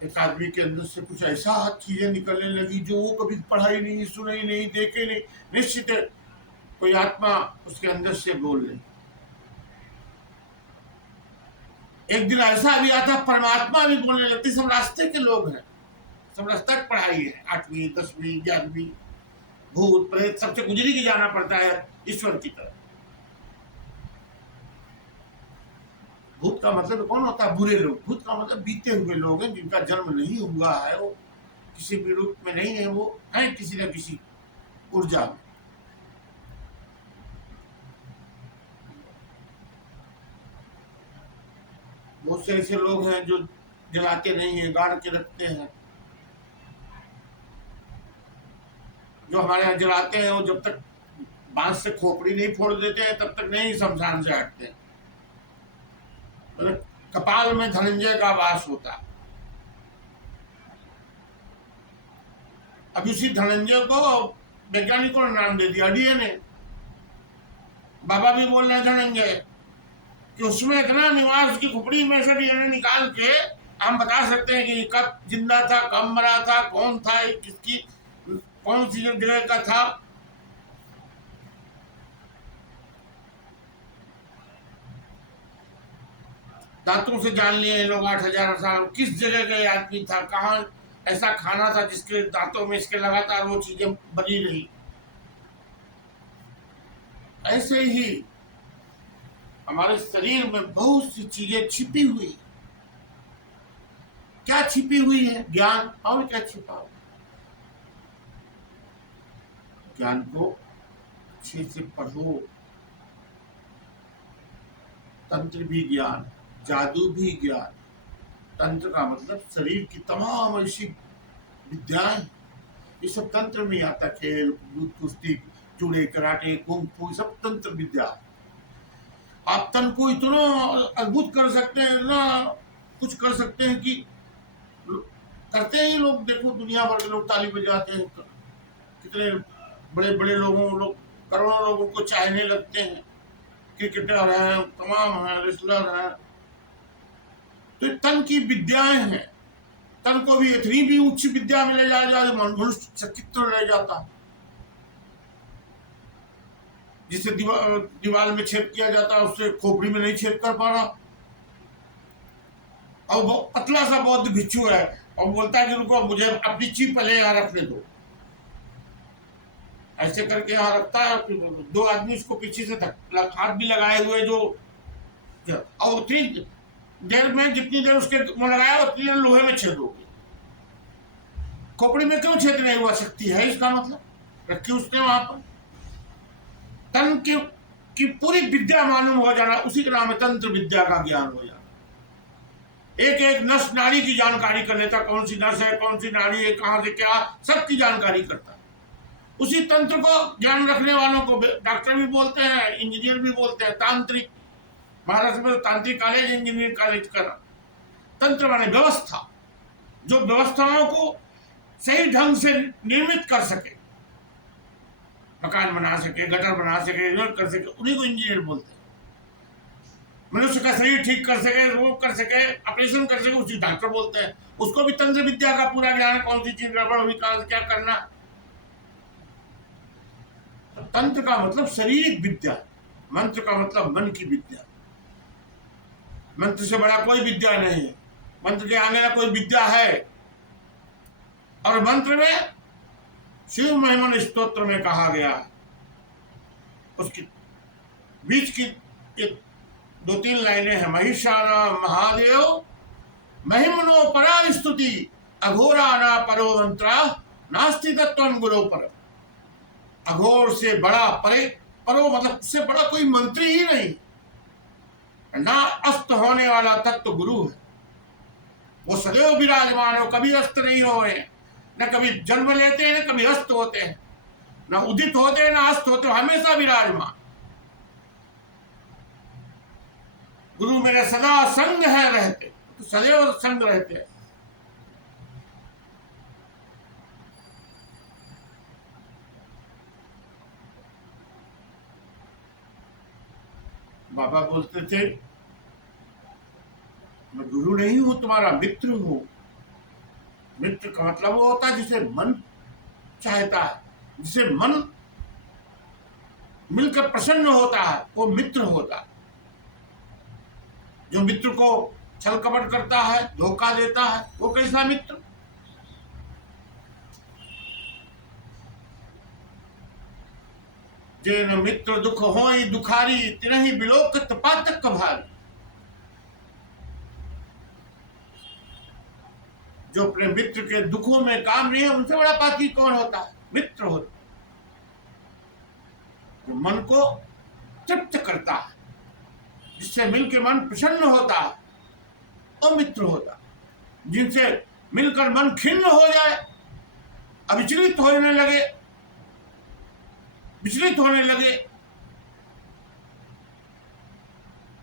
एक आदमी के अंदर से कुछ ऐसा चीजें निकलने लगी जो वो कभी पढ़ाई नहीं, सुनी नहीं, देखे नहीं। निश्चित है कोई आत्मा उसके अंदर से बोल रही। एक दिन ऐसा भी आता परमात्मा भी बोलने लगती। सब रास्ते के लोग हैं, सब रास्ते तक पढ़ाई है, 8वीं 10वीं 11वीं, भूत प्रेत सबसे गुजरी के जाना पड़ता है ईश्वर की तरफ। भूत का मतलब कौन होता है? बुरे लोग। भूत का मतलब बीते हुए लोग हैं, जिनका जन्म नहीं हुआ है, वो किसी भी रूप में नहीं है, वो है किसी न किसी ऊर्जा में। बहुत से ऐसे लोग हैं जो जलाते नहीं है, गाड़ के रखते हैं। जो हमारे यहाँ जलाते हैं वो जब तक बांस से खोपड़ी नहीं फोड़ देते हैं तब तक नहीं शमशान से हटते। तो कपाल में धनंजय का वास होता। अब उसी धनंजय को वैज्ञानिकों ने नाम दे दिया, डीएनए। बाबा भी बोल रहे हैं धनंजय कि उसमें इतना निवास की खोपड़ी में से डीएनए निकाल के हम बता सकते हैं कि कब जिंदा था, कब मरा था, कौन था, किसकी कौन सी जगह का था। दांतों से जान लिए लोग 8000 साल किस जगह का आदमी था, कहाँ ऐसा खाना था जिसके दांतों में इसके लगातार वो चीजें बनी रही। ऐसे ही हमारे शरीर में बहुत सी चीजें छिपी हुई। क्या छिपी हुई है? ज्ञान। और क्या छिपा हुआ? ज्ञान को अच्छे से पढ़ो। तंत्र भी ज्ञान, जादू भी ज्ञान। तंत्र का मतलब शरीर की तमाम ऐसी विद्याएं, ये सब तंत्र में आता। खेल कूद, कुश्ती, चूड़े, कराटे, कुंग फू, सब तंत्र विद्या। आप तन को इतना अद्भुत कर सकते हैं ना, कुछ कर सकते हैं कि करते ही लोग, देखो दुनिया भर के लोग ताली बजाते हैं, कितने बड़े बड़े लोग करोड़ों लोगों को चाहने लगते हैं, क्रिकेटर हैं, तमाम हैं, रेसलर हैं। तो तन की विद्याएं हैं, तन को भी इतनी भी उच्च विद्या में ले जाया जाए, मनुष्य चकित्र ले जाता है। जिसे दीवार में छेद किया जाता है, उससे खोपड़ी में नहीं छेद कर पा रहा। और वो पतला सा बौद्ध भिक्षु है और बोलता है कि उनको मुझे अपनी चीप पहले यहाँ रखने दो, ऐसे करके यहाँ रखता है। दो आदमी उसको पीछे से हाथ भी लगाए हुए, जो और उतनी देर में, जितनी देर उसके में लगाया उतनी देर लोहे में छेद हो गया। खोपड़ी में क्यों छेद नहीं हुआ? शक्ति है, इसका मतलब रखी उसने वहां पर। तन की पूरी विद्या मालूम हो जाना, उसी के नाम है तंत्र विद्या का ज्ञान हो जाना। एक एक नस नाड़ी की जानकारी कर लेता, कौन सी नस है, कौन सी नाड़ी है, कहां से क्या, सबकी जानकारी करता है। उसी तंत्र को ज्ञान रखने वालों को डॉक्टर भी बोलते हैं, इंजीनियर भी बोलते हैं, तांत्रिक। महाराष्ट्र में तांत्रिक कॉलेज, इंजीनियरिंग कॉलेज का तंत्र माने व्यवस्था, जो व्यवस्थाओं को सही ढंग से निर्मित कर सके, मकान बना सके, गटर बना सके, कर सके, उन्हीं को इंजीनियर बोलते हैं। मनुष्य का शरीर ठीक कर सके, रोग कर सके, ऑपरेशन कर सके, उसी डॉक्टर बोलते हैं। उसको भी तंत्र विद्या का पूरा ज्ञान, कौन सी चीज गड़बड़ हुई, कहां से क्या करना। तो तंत्र का मतलब शारीरिक विद्या, मंत्र का मतलब मन की विद्या। मंत्र से बड़ा कोई विद्या नहीं, मंत्र के आगे ना कोई विद्या है। और मंत्र में शिव महिमन स्तोत्र में कहा गया, उसकी बीच की दो तीन लाइनें हैं। महिषाना महादेव महिमनो परा स्तुति, अघोरा ना परो मंत्रा, नास्ति तत्वं गुरु पर। अघोर से बड़ा परे, परो मतलब उससे बड़ा कोई मंत्री ही नहीं, ना अस्त होने वाला तत्व गुरु है। वो सदैव विराजमान हो, कभी अस्त नहीं हो रहे, न कभी जन्म लेते हैं, न कभी अस्त होते हैं, न उदित होते हैं, न अस्त होते, हमेशा विराजमान। गुरु मेरे सदा संग है रहते, तो सदैव संग रहते हैं। बाबा बोलते थे, मैं गुरु नहीं हूं, तुम्हारा मित्र हूं। मित्र का मतलब वो होता है जिसे मन चाहता है, जिसे मन मिलकर प्रसन्न होता है, वो मित्र होता है। जो मित्र को छल कपट करता है, धोखा देता है, वो कैसा मित्र? जेन मित्र दुख होई दुखारी, तिनहि बिलोकत पातक भारी। जो अपने मित्र के दुखों में काम नहीं है, उनसे बड़ा पाती कौन होता है? मित्र होता है। जो मन को तृप्त करता है, जिससे मिलकर मन प्रसन्न होता है, वो मित्र होता है। जिनसे मिलकर मन खिन्न हो जाए, अविचलित होने लगे, विचलित होने लगे,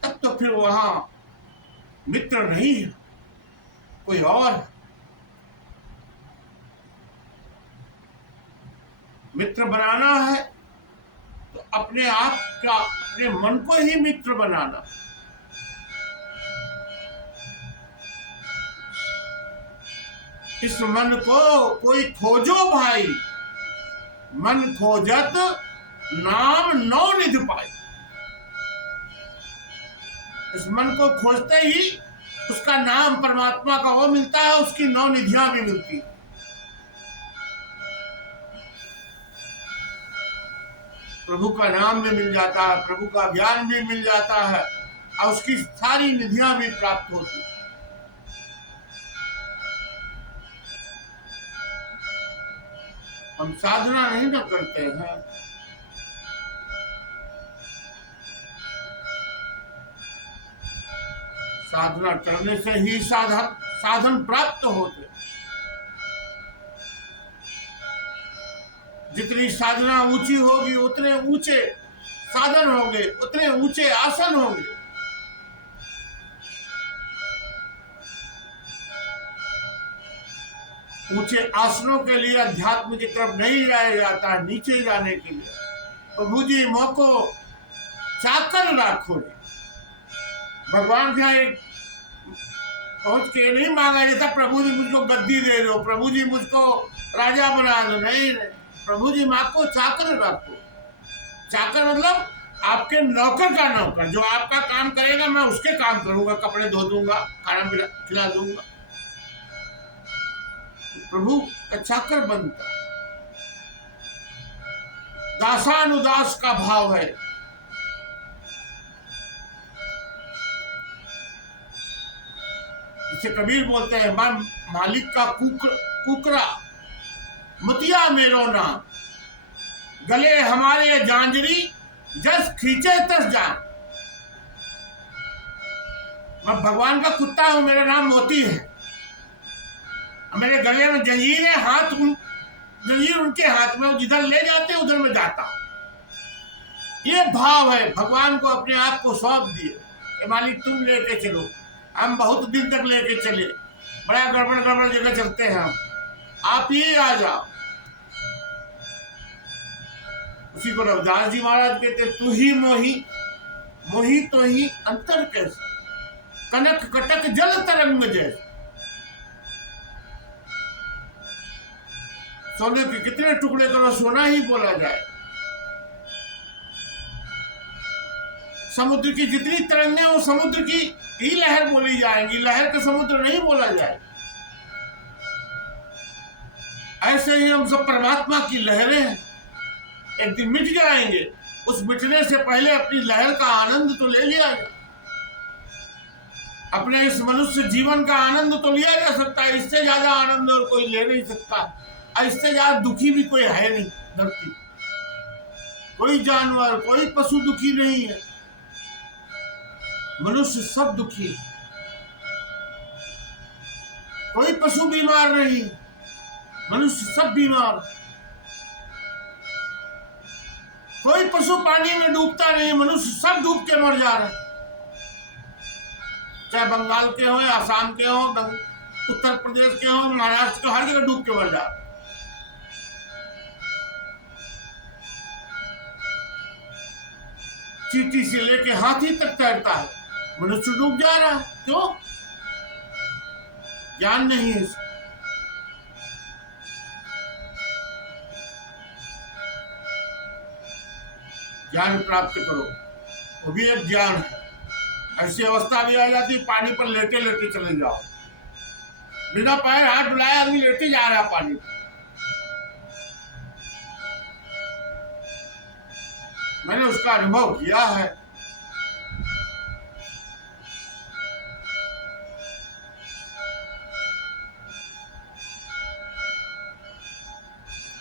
तब तो फिर वहां मित्र नहीं है, कोई और है। मित्र बनाना है तो अपने आप का, अपने मन को ही मित्र बनाना। इस मन को कोई खोजो भाई, मन खोजत नाम नौ निधि पाई। इस मन को खोजते ही उसका नाम परमात्मा का वो मिलता है, उसकी नौ निधियां भी मिलती है। प्रभु का नाम भी मिल जाता है, प्रभु का ज्ञान भी मिल जाता है, और उसकी सारी निधियां भी प्राप्त होती है। हम साधना नहीं ना करते हैं, साधना करने से ही साधन प्राप्त होते। जितनी साधना ऊंची होगी, उतने ऊंचे साधन होंगे, उतने ऊंचे आसन होंगे। ऊंचे आसनों के लिए अध्यात्म की तरफ नहीं जाया जाता, नीचे जाने के लिए। प्रभु जी मौको चाकर राखो। भगवान का एक पहुंच के नहीं मांगा जाता प्रभु जी मुझको गद्दी दे दो, प्रभु जी मुझको राजा बना दो, नहीं नहीं। प्रभु जी माँ को चाकर रखो। चाकर मतलब आपके नौकर का नौकर, जो आपका काम करेगा मैं उसके काम करूंगा, कपड़े धो दूंगा, खाना खिला दूंगा। प्रभु का चाकर बनता। दासानुदास का भाव है। इसे कबीर बोलते हैं, मैं मालिक का कुकरा मुतिया मेरो नाम, गले हमारे जांजरी जस खींचे तस जान। मैं भगवान का कुत्ता हूं, मेरा नाम मोती है, मेरे गले में जंजीर है, जंजीर उनके हाथ में, जिधर ले जाते उधर में जाता। ये भाव है। भगवान को अपने आप को सौंप दिए, मालिक तुम लेके चलो। हम बहुत दिन तक लेके चले, बड़ा गड़बड़ गड़बड़ जगह चलते हैं हम, आप ही आ जाओ। उसी को रविदास जी महाराज कहते, तू ही मोही, मोही तो ही अंतर कैसे, कनक कटक जल तरंग जैसे। सोने के कितने टुकड़े करो, सोना ही बोला जाए। समुद्र की जितनी तरंगें वो समुद्र की ही लहर बोली जाएंगी, लहर का समुद्र नहीं बोला जाए। ऐसे ही हम सब परमात्मा की लहरें हैं, एक दिन मिट जाएंगे। उस मिटने से पहले अपनी लहर का आनंद तो ले लिया जाए। अपने इस मनुष्य जीवन का आनंद तो लिया जा सकता है, इससे ज्यादा आनंद और कोई ले नहीं सकता। इससे ज्यादा दुखी भी कोई है नहीं धरती। कोई जानवर, कोई पशु दुखी नहीं है, मनुष्य सब दुखी है। कोई पशु बीमार नहीं, मनुष्य सब बीमार। कोई पशु पानी में डूबता नहीं, मनुष्य सब डूब के मर जा रहे हैं। चाहे बंगाल के हो, आसाम के हो, उत्तर प्रदेश के हो, महाराष्ट्र के, हर जगह डूब के मर जा रहे। चींटी से लेके हाथी तक तैरता है, मनुष्य डूब जा रहा है। क्यों? ज्ञान नहीं है। ज्ञान प्राप्त करो, वो भी एक ज्ञान है। ऐसी अवस्था भी आ जाती, पानी पर लेटे लेटे चले जाओ, बिना पैर हाथ डुलाए आदमी लेटे जा रहा है पानी पर। मैंने उसका अनुभव किया है।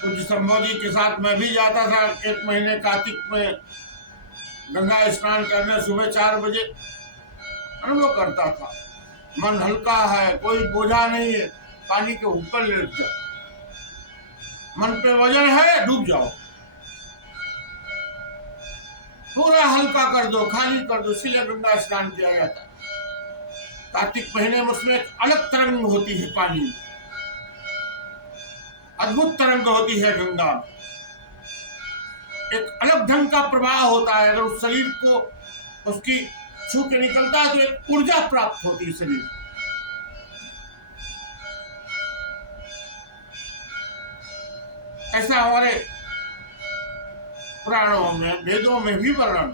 कुछ संबोधि के साथ मैं भी जाता था एक महीने कार्तिक में गंगा स्नान करने, सुबह 4 बजे। अनुभव करता था, मन हल्का है, कोई बोझा नहीं है, पानी के ऊपर लेट जाओ। मन पे वजन है, डूब जाओ, पूरा हल्का कर दो, खाली कर दो, इसलिए गंगा स्नान किया जाता है। कार्तिक महीने में उसमें एक अलग तरंग होती है, पानी में अद्भुत तरंग होती है गंगा में, एक अलग ढंग का प्रवाह होता है। अगर उस शरीर को उसकी छू के निकलता है तो एक ऊर्जा प्राप्त होती है शरीर। ऐसा हमारे पुराणों में, वेदों में भी वर्णन।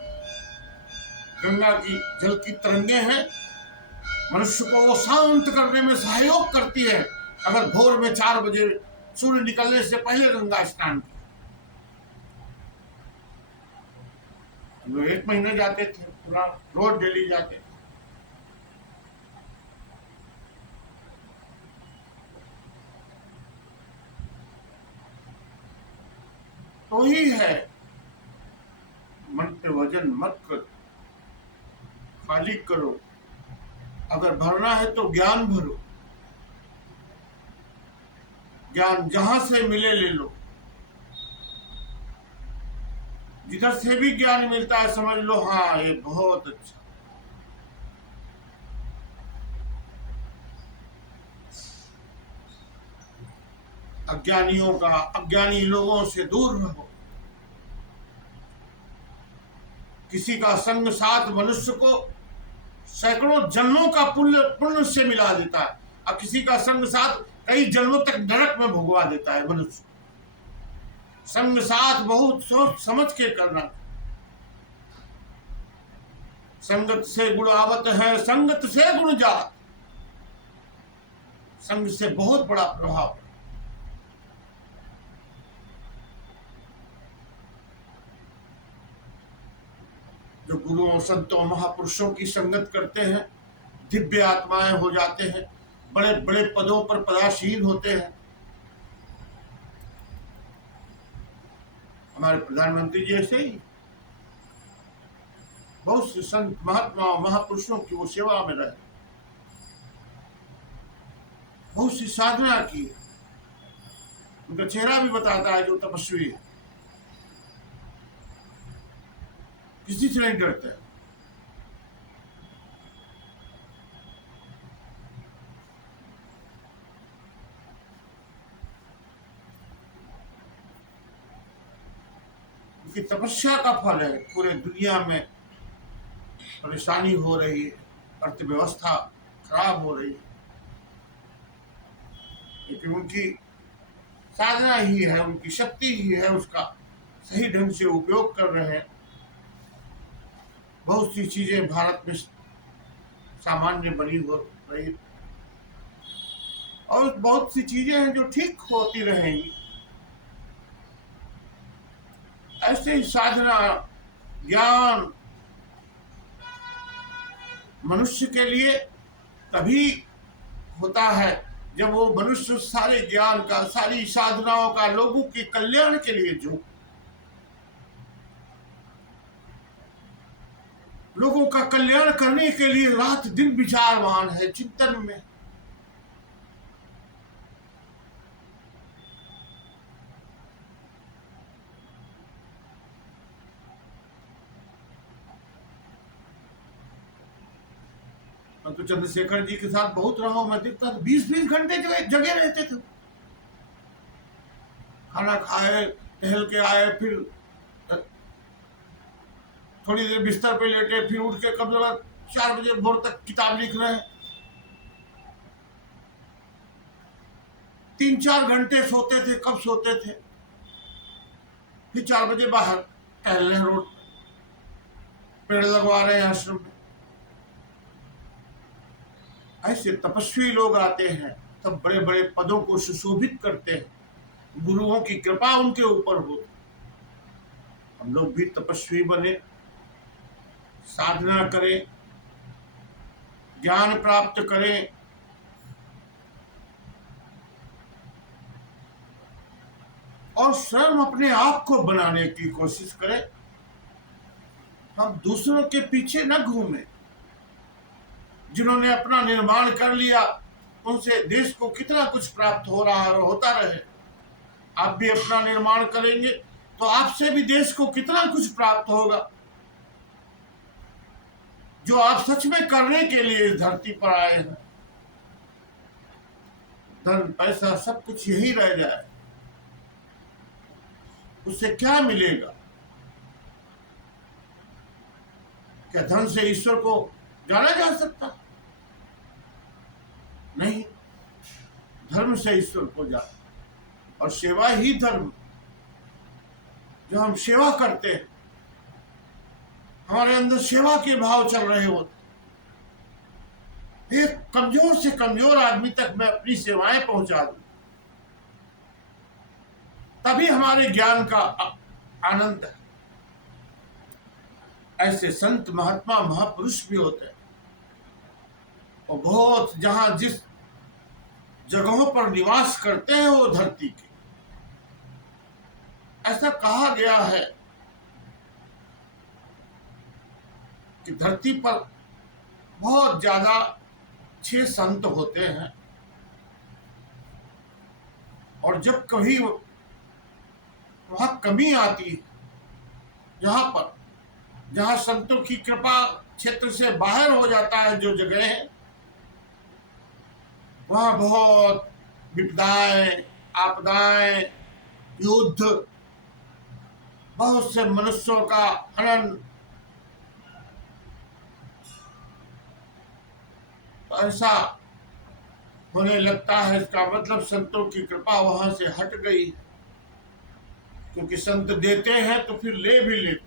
गंगा की जल की तरंगे हैं, मनुष्य को वो शांत करने में सहयोग करती है। अगर भोर में 4 बजे सूर्य निकलने से पहले गंगा स्नान किया। हम 1 महीने जाते थे, पूरा रोज डेली जाते थे। तो ही है, मन पे वजन मत करो, खाली करो। अगर भरना है तो ज्ञान भरो, ज्ञान जहां से मिले ले लो। जिधर से भी ज्ञान मिलता है समझ लो हाँ ये बहुत अच्छा। अज्ञानी लोगों से दूर रहो। किसी का संग साथ मनुष्य को सैकड़ों जन्मों का पुण्य से मिला देता है, और किसी का संग साथ कई जन्मों तक नरक में भुगवा देता है मनुष्य। संग साथ बहुत सोच समझ के करना। संगत से गुण आवत है, संगत से गुण जात। संग से बहुत बड़ा प्रभाव। जो गुरुओं संतों महापुरुषों की संगत करते हैं, दिव्य आत्माएं हो जाते हैं, बड़े बड़े पदों पर पदासीन होते हैं। हमारे प्रधानमंत्री जी ऐसे ही बहुत से संत महात्मा महापुरुषों की वो सेवा में रहे, बहुत सी साधना की। उनका चेहरा भी बताता है जो तपस्वी है, किसी से नहीं डरते। उनकी तपस्या का फल है। पूरे दुनिया में परेशानी हो रही है, अर्थव्यवस्था खराब हो रही है, लेकिन उनकी साधना ही है, उनकी शक्ति ही है, उसका सही ढंग से उपयोग कर रहे हैं। बहुत सी चीजें भारत में सामान्य बनी हो रही, और बहुत सी चीजें हैं जो ठीक होती रहेंगी। ऐसे ही साधना ज्ञान मनुष्य के लिए तभी होता है जब वो मनुष्य सारे ज्ञान का, सारी साधनाओं का लोगों के कल्याण के लिए जो लोगों का कल्याण करने के लिए रात दिन विचारवान है, चिंतन में। मैं तो चंद्रशेखर जी के साथ बहुत रहा हूं, मैं देखता था 20-20 घंटे जगे रहते थे। खाना खाए, टहल के आए, फिर थोड़ी देर बिस्तर पे लेटे, फिर उठ के कब 4 बजे भोर तक किताब लिख रहे हैं। 3-4 घंटे सोते थे। कब सोते थे? फिर 4 बजे बाहर टहल रहे हैं, रोड पेड़ लगवा रहे हैं आश्रम में। ऐसे तपस्वी लोग आते हैं, तब बड़े बड़े पदों को सुशोभित करते हैं। गुरुओं की कृपा उनके ऊपर हो। हम लोग भी तपस्वी बने, साधना करें, ज्ञान प्राप्त करें, और स्वयं अपने आप को बनाने की कोशिश करें। हम दूसरों के पीछे न घूमें। जिन्होंने अपना निर्माण कर लिया, उनसे देश को कितना कुछ प्राप्त हो रहा है, होता रहे। आप भी अपना निर्माण करेंगे तो आपसे भी देश को कितना कुछ प्राप्त होगा। जो आप सच में करने के लिए इस धरती पर आए हैं। धन पैसा सब कुछ यही रह जाए, उससे क्या मिलेगा? क्या धन से ईश्वर को जाना जा सकता? नहीं, धर्म से ईश्वर को जाना, और सेवा ही धर्म। जो हम सेवा करते हैं, हमारे अंदर सेवा के भाव चल रहे होते। एक कमजोर से कमजोर आदमी तक मैं अपनी सेवाएं पहुंचा दूं, तभी हमारे ज्ञान का आनंद है। ऐसे संत महात्मा महापुरुष भी होते हैं, और बहुत जहां जिस जगहों पर निवास करते हैं वो धरती के, ऐसा कहा गया है कि धरती पर बहुत ज्यादा 6 संत होते हैं, और जब कभी वहां कमी आती है, जहां संतों की कृपा क्षेत्र से बाहर हो जाता है, जो जगह है, वहां बहुत विपदाएं आपदाएं, युद्ध, बहुत से मनुष्यों का हनन, ऐसा होने लगता है। इसका मतलब संतों की कृपा वहां से हट गई, क्योंकि संत देते हैं तो फिर ले भी लेते हैं।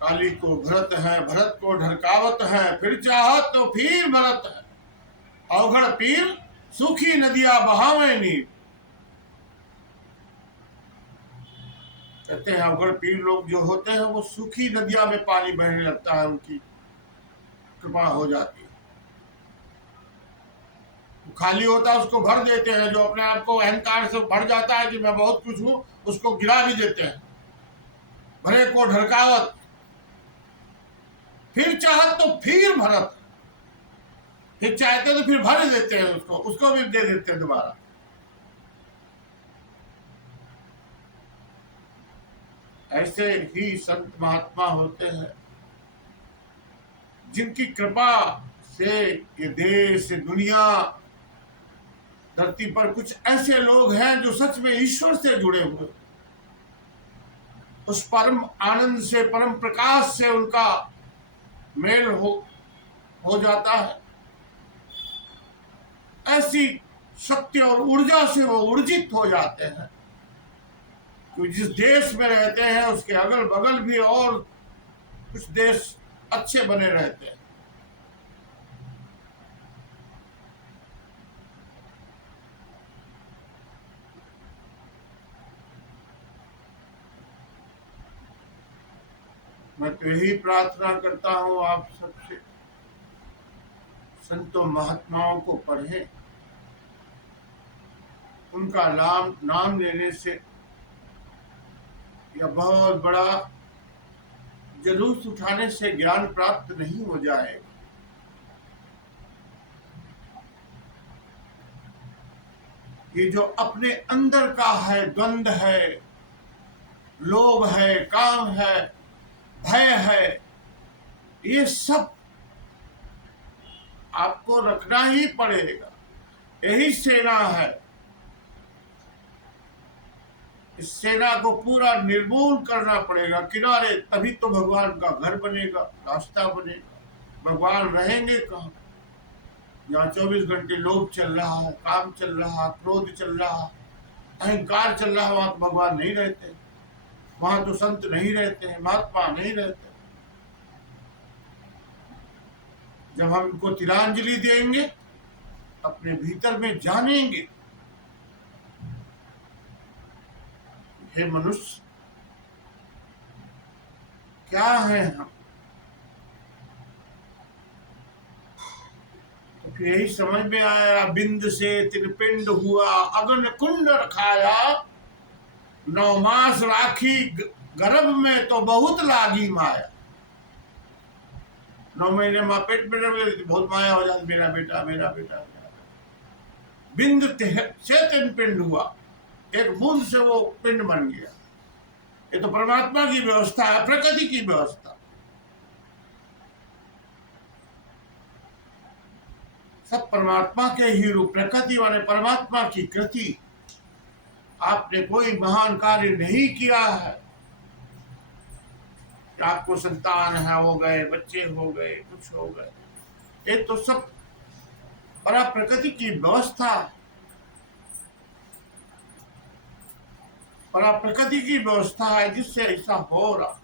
काली को भरत है, भरत को ढरकावत है, फिर चाहत तो फिर भरत है। अवघड़ पीर सूखी नदियां बहावे नीर। कहते हैं अवघड़ पीर लोग जो होते हैं वो सूखी नदियां में पानी बहने लगता है, उनकी कृपा हो जाती है। खाली होता है उसको भर देते हैं, जो अपने आप को अहंकार से भर जाता है कि मैं बहुत कुछ हूं, उसको गिरा भी देते हैं। भरे को ढरकावत, फिर चाहत तो फिर भरत, फिर चाहते तो फिर भर देते हैं, उसको भी दे देते हैं दोबारा। ऐसे ही संत महात्मा होते हैं जिनकी कृपा से ये देश, दुनिया, धरती पर कुछ ऐसे लोग हैं जो सच में ईश्वर से जुड़े हुए, उस परम आनंद से, परम प्रकाश से उनका मेल हो जाता है। ऐसी शक्ति और ऊर्जा से वो ऊर्जित हो जाते हैं कि जिस देश में रहते हैं उसके अगल बगल भी और कुछ देश अच्छे बने रहते हैं। मैं तो यही प्रार्थना करता हूं आप सबसे, संतों महात्माओं को पढ़ें, उनका नाम लेने से या बहुत बड़ा जुलूस उठाने से ज्ञान प्राप्त नहीं हो जाएगा। ये जो अपने अंदर का है, द्वंद्व है, लोभ है, काम है, भय है, ये सब आपको रखना ही पड़ेगा। यही सेना है। इस सेना को पूरा निर्मूल करना पड़ेगा किनारे, तभी तो भगवान का घर बनेगा, रास्ता बनेगा। भगवान रहेंगे कहाँ? जहाँ 24 घंटे लोभ चल रहा है, काम चल रहा है, क्रोध चल रहा है, अहंकार चल रहा है, वहां तो भगवान नहीं रहते, वहां तो संत नहीं रहते हैं, महात्मा नहीं रहते। जब हम इनको तिलांजलि देंगे, अपने भीतर में जानेंगे, हे मनुष्य क्या है हम, तो फिर यही समझ में आया। बिंद से तिन पिंड हुआ, अगन कुंड रखाया, 9 मास राखी गर्भ में तो बहुत लागी माया। 9 महीने माँ पेट में रह गई, बहुत माया हो जाती, मेरा बेटा मेरा बेटा। बिंद से तिन पिंड हुआ, एक बूंद से वो पिंड बन गया। ये तो परमात्मा की व्यवस्था है, प्रकृति की व्यवस्था। सब परमात्मा के ही रूप, प्रकृति वाले परमात्मा की कृति। आपने कोई महान कार्य नहीं किया है कि आपको संतान है, हो गए, बच्चे हो गए, कुछ हो गए। ये तो सब परा प्रकृति की व्यवस्था, परा प्रकृति की व्यवस्था है जिससे ऐसा हो रहा।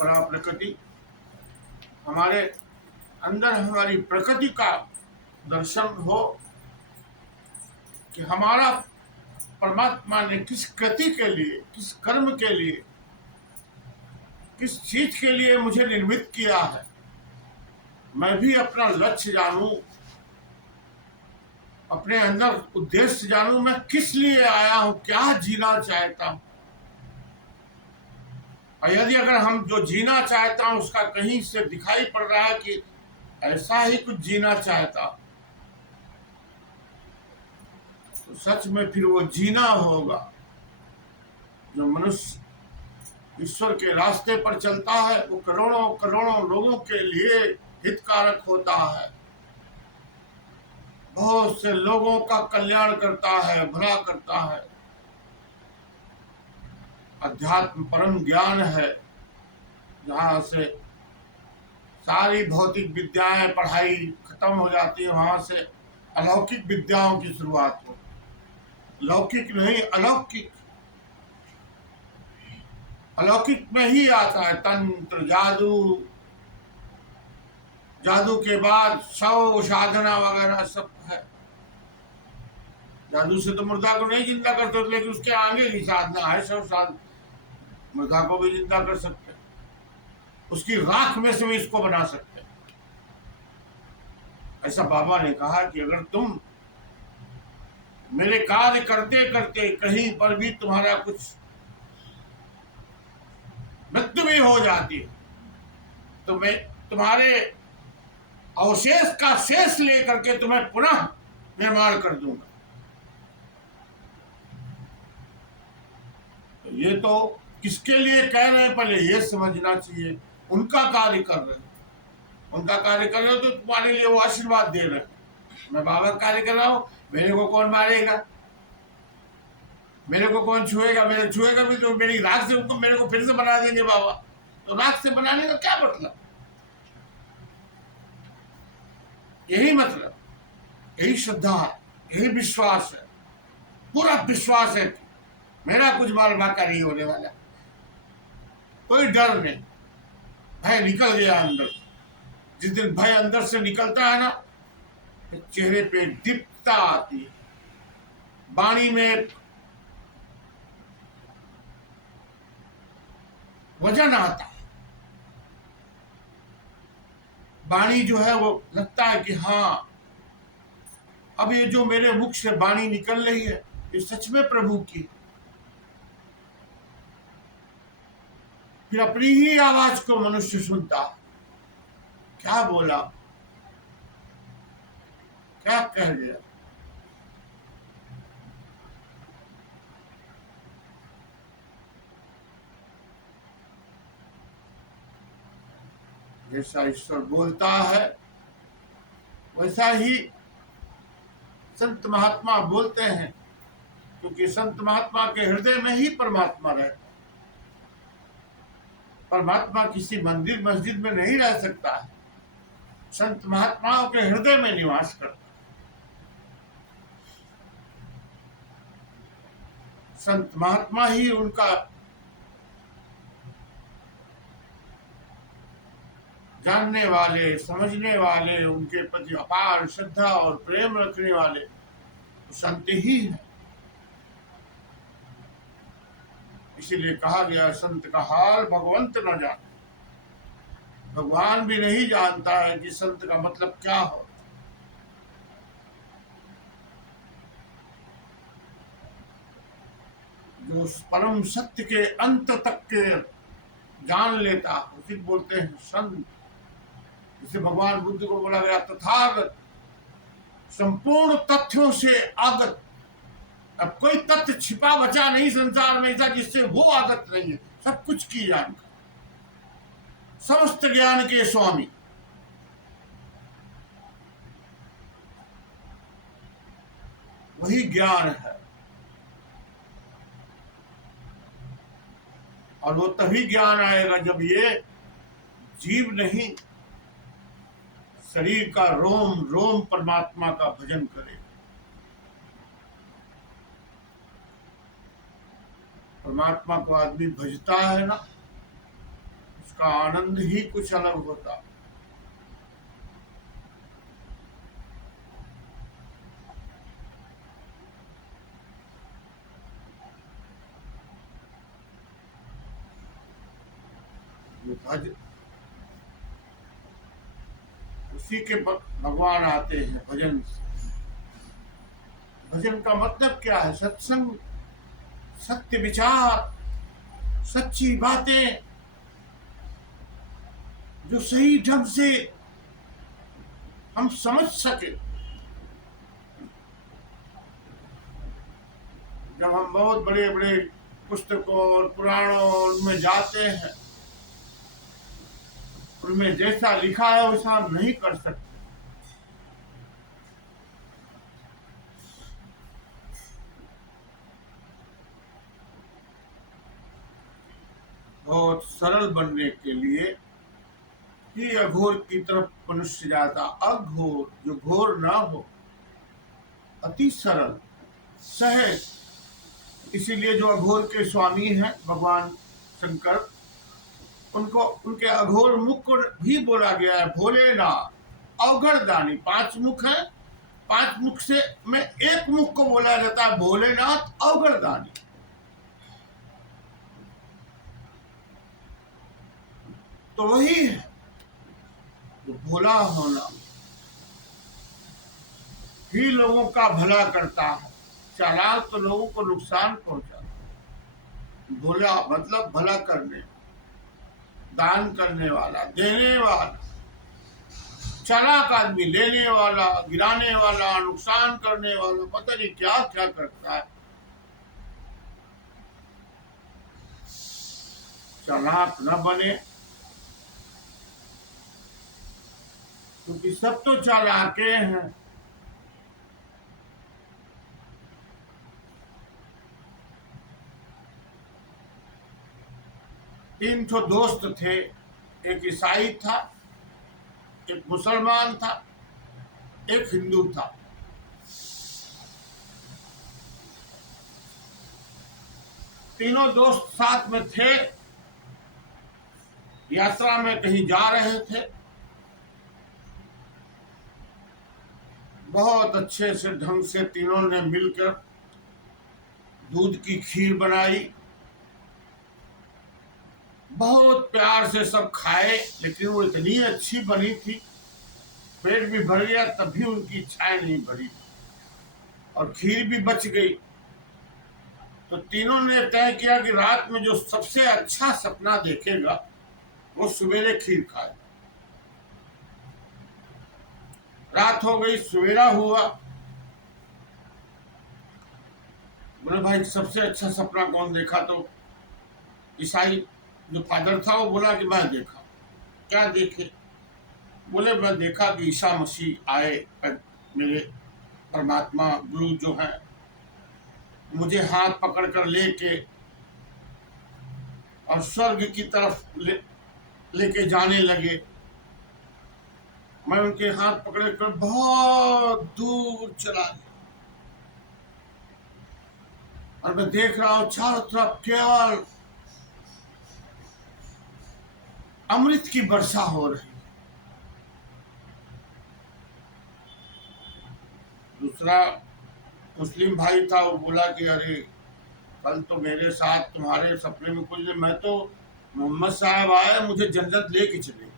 परा प्रकृति हमारे अंदर, हमारी प्रकृति का दर्शन हो कि हमारा परमात्मा ने किस कृति के लिए, किस कर्म के लिए, किस चीज के लिए मुझे निर्मित किया है। मैं भी अपना लक्ष्य जानूं, अपने अंदर उद्देश्य जानूं, मैं किस लिए आया हूं, क्या जीना चाहता हूं। और यदि अगर हम जो जीना चाहता हूं उसका कहीं से दिखाई पड़ रहा है कि ऐसा ही कुछ जीना चाहता, तो सच में फिर वो जीना होगा। जो मनुष्य ईश्वर के रास्ते पर चलता है वो करोड़ों करोड़ों लोगों के लिए हितकारक होता है, बहुत से लोगों का कल्याण करता है, भला करता है। अध्यात्म परम ज्ञान है, जहाँ से सारी भौतिक विद्याएं पढ़ाई खत्म हो जाती है, वहां से अलौकिक विद्याओं की शुरुआत हो। लौकिक नहीं, अलौकिक। अलौकिक में ही आता है तंत्र, जादू। जादू के बाद शव साधना वगैरह सब है। जादू से तो मुर्दा को नहीं जिंदा करते, लेकिन उसके आगे की साधना है शव साधना। मुर्दा को भी जिंदा कर सकते, उसकी राख में से भी इसको बना सकते। ऐसा बाबा ने कहा कि अगर तुम मेरे कार्य करते करते कहीं पर भी तुम्हारा कुछ मृत्यु भी हो जाती है तो मैं तुम्हारे अवशेष का शेष लेकर के तुम्हें पुनः निर्माण कर दूंगा। तो ये तो किसके लिए कह रहे हैं, पहले ये समझना चाहिए। उनका कार्य कर रहे हैं, उनका कार्य कर रहे हो तो तुम्हारे लिए वो आशीर्वाद दे रहे हैं। मैं बाबा कार्य कर रहा हूं, मेरे को कौन मारेगा, मेरे को कौन छुएगा, मेरे छुएगा भी तो मेरी राख से उनको मेरे को फिर से बना देंगे बाबा। तो राख से बनाने का क्या मतलब? यही मतलब, यही श्रद्धा है, यही विश्वास है, पूरा विश्वास है कि मेरा कुछ माल बाका नहीं होने वाला, कोई डर नहीं। भय निकल गया अंदर। जिस दिन भय अंदर से निकलता है ना, तो चेहरे पे दीप्तता आती है, वाणी में वजन आता है। वाणी जो है वो लगता है कि हाँ, अब ये जो मेरे मुख से वाणी निकल रही है ये सच में प्रभु की। फिर अपनी ही आवाज को मनुष्य सुनता, क्या बोला, क्या कह गया। जैसा ईश्वर बोलता है वैसा ही संत महात्मा बोलते हैं, क्योंकि संत महात्मा के हृदय में ही परमात्मा रहता है। परमात्मा किसी मंदिर मस्जिद में नहीं रह सकता है, संत महात्माओं के हृदय में निवास करता है। संत महात्मा ही उनका जानने वाले, समझने वाले, उनके प्रति अपार श्रद्धा और प्रेम रखने वाले तो संत ही है। इसीलिए कहा गया संत का हाल भगवंत न जाने। भगवान भी नहीं जानता है कि संत का मतलब क्या हो। जो परम सत्य के अंत तक के जान लेता उसी बोलते हैं संत। जिसे भगवान बुद्ध को बोला गया तथागत, संपूर्ण तथ्यों से आगत। अब कोई तथ्य छिपा बचा नहीं संसार में ऐसा जिससे वो आगत नहीं है। सब कुछ की जानकार, समस्त ज्ञान के स्वामी। वही ज्ञान है, और वो तभी ज्ञान आएगा जब ये जीव नहीं, शरीर का रोम रोम परमात्मा का भजन करे। परमात्मा को आदमी भजता है ना, उसका आनंद ही कुछ अलग होता है। भज उसी के भगवान आते हैं भजन से। भजन का मतलब क्या है? सत्संग, सत्य विचार, सच्ची बातें जो सही ढंग से हम समझ सके। जब हम बहुत बड़े बड़े पुस्तकों और पुराणों में जाते हैं, उनमें जैसा लिखा है वैसा हम नहीं कर सकते। बहुत सरल बनने के लिए ही अघोर की तरफ मनुष्य जाता। अघोर जो घोर ना हो, अति सरल सहज। इसीलिए जो अघोर के स्वामी हैं भगवान शंकर, उनको उनके अघोर मुख को भी बोला गया है भोलेनाथ अवघड़ दानी। 5 मुख है, 5 मुख से में एक मुख को बोला जाता है भोलेनाथ अवघड़ दानी। तो वही है तो भोला होना ही लोगों का भला करता है, चालाक तो लोगों को नुकसान पहुंचाता है। भोला मतलब भला करने, दान करने वाला, देने वाला। चालाक आदमी लेने वाला, गिराने वाला, नुकसान करने वाला, पता नहीं क्या क्या करता है। चालाक न बने, क्योंकि सब तो चालाके हैं। तीन ठो दोस्त थे, एक ईसाई था, एक मुसलमान था, एक हिंदू था। तीनों दोस्त साथ में थे, यात्रा में कहीं जा रहे थे। बहुत अच्छे से ढंग से तीनों ने मिलकर दूध की खीर बनाई, बहुत प्यार से सब खाए, लेकिन वो इतनी अच्छी बनी थी, पेट भी भर गया, तब भी उनकी इच्छाएं नहीं भरी और खीर भी बच गई। तो तीनों ने तय किया कि रात में जो सबसे अच्छा सपना देखेगा वो सवेरे खीर खाए। रात हो गई, सवेरा हुआ। बोले भाई सबसे अच्छा सपना कौन देखा? तो ईसाई जो फादर था वो बोला कि मैं देखा। क्या देखे? बोले मैं देखा कि ईसा मसीह आए, मेरे परमात्मा गुरु जो है, मुझे हाथ पकड़कर लेके और स्वर्ग की तरफ लेके जाने लगे। मैं उनके हाथ पकड़े कर बहुत दूर चला गया और मैं देख रहा हूं चारों तरफ केवल अमृत की वर्षा हो रही। दूसरा मुस्लिम भाई था, वो बोला कि अरे कल तो मेरे साथ तुम्हारे सपने में कुछ, मैं तो मोहम्मद साहब आए, मुझे जन्नत लेके चले।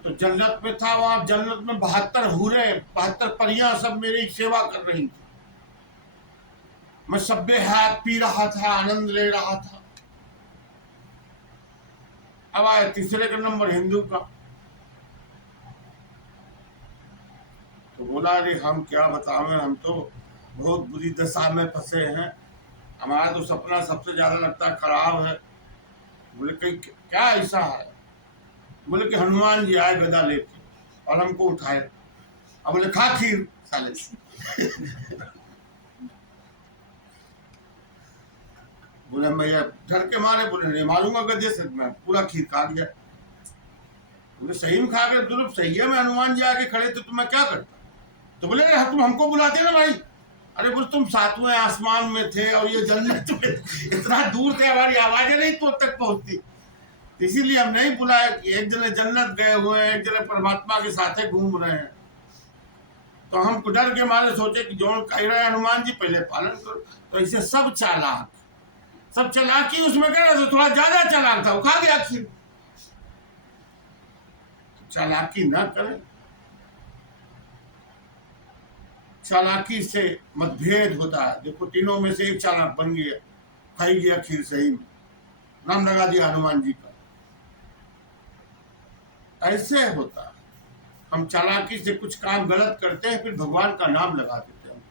तो जन्नत में था, वहां जन्नत में 72 हूरें, 72 परियां सब मेरी सेवा कर रही थी। मैं सब्बे हाथ पी रहा था, आनंद ले रहा था। अब आया तीसरे का नंबर हिंदू का। तो बोला अरे हम क्या बतावें, हम तो बहुत बुरी दशा में फंसे हैं, हमारा तो सपना सबसे ज्यादा लगता है खराब है। बोले कहीं क्या ऐसा है? बोले कि हनुमान जी आए गदा लेके और हमको उठाए। अब बोले खा खीर साले बोले भैया डर के मारे, बोले नहीं मारूंगा गदे से, मैं पूरा खीर खा गया। बोले सही में खा गए? तो सही है, मैं हनुमान जी आके खड़े थे तो मैं क्या करता? तो बोले तुम हमको बुलाते ना भाई। अरे बोले तुम 7वें आसमान में थे और ये जन्नत में इतना दूर थे, हमारी आवाजें नहीं तो तक पहुंचती, इसीलिए हम नहीं बुलाए। एक जने जन्नत गए हुए हैं, एक जने परमात्मा के साथ घूम रहे हैं। तो हम डर के मारे सोचे कि जो कह रहे हैं हनुमान जी पहले पालन करो। तो ऐसे सब चालाक, सब चालाकी उसमें कर रहे थे, थोड़ा ज्यादा चालाक था, वो खा गया खीर। चालाकी ना करें, चालाकी से मतभेद होता है। देखो तीनों में से एक चालाक बन गया, खाई गया खीर, सही में नाम लगा दिया हनुमान जी का। ऐसे होता है, हम चालाकी से कुछ काम गलत करते हैं, फिर भगवान का नाम लगा देते हैं।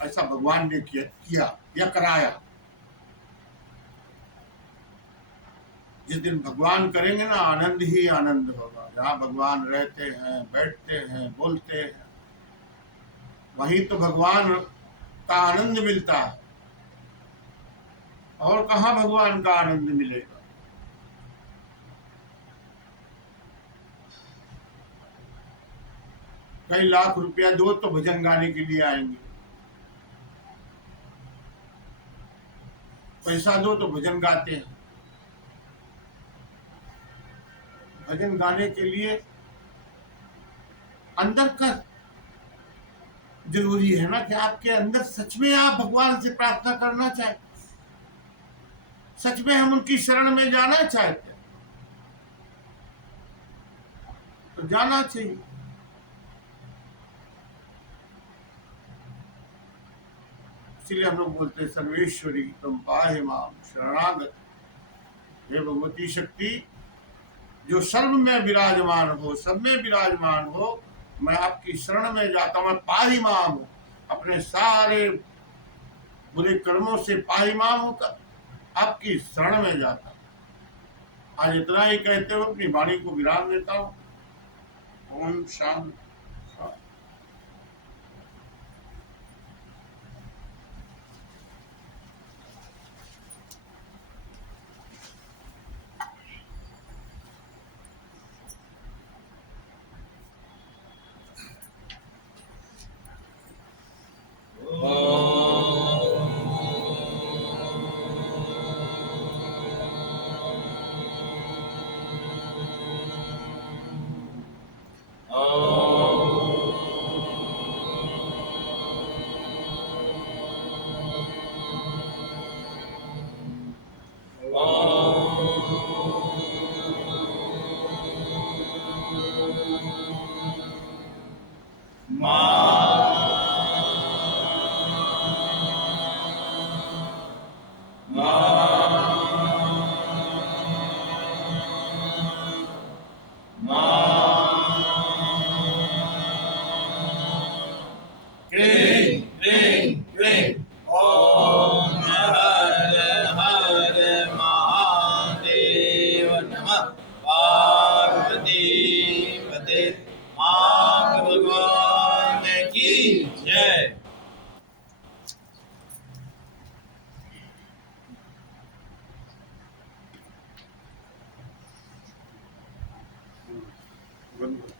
ऐसा भगवान ने किया या कराया। जिस दिन भगवान करेंगे ना, आनंद ही आनंद होगा। जहाँ भगवान रहते हैं, बैठते हैं, बोलते हैं, वहीं तो भगवान का आनंद मिलता है। और कहाँ भगवान का आनंद मिलेगा। कई लाख रुपया दो तो भजन गाने के लिए आएंगे, पैसा दो तो भजन गाते हैं। भजन गाने के लिए अंदर का जरूरी है ना, कि आपके अंदर सच में आप भगवान से प्रार्थना करना चाहते, सच में हम उनकी शरण में जाना चाहते, तो जाना चाहिए। इसलिए हम लोग बोलते हैं, सर्वेश्वरी तुम पाहि माम शरणागत। हे भगवती शक्ति, जो सर्व में विराजमान हो, सब में विराजमान हो, मैं आपकी शरण में जाता हूं। मैं पाहिमाम हूं, अपने सारे बुरे कर्मों से पाहिमाम होकर आपकी शरण में जाता हूं। आज इतना ही कहते हुए अपनी वाणी को विराम देता हूं। ओम शांति। Good.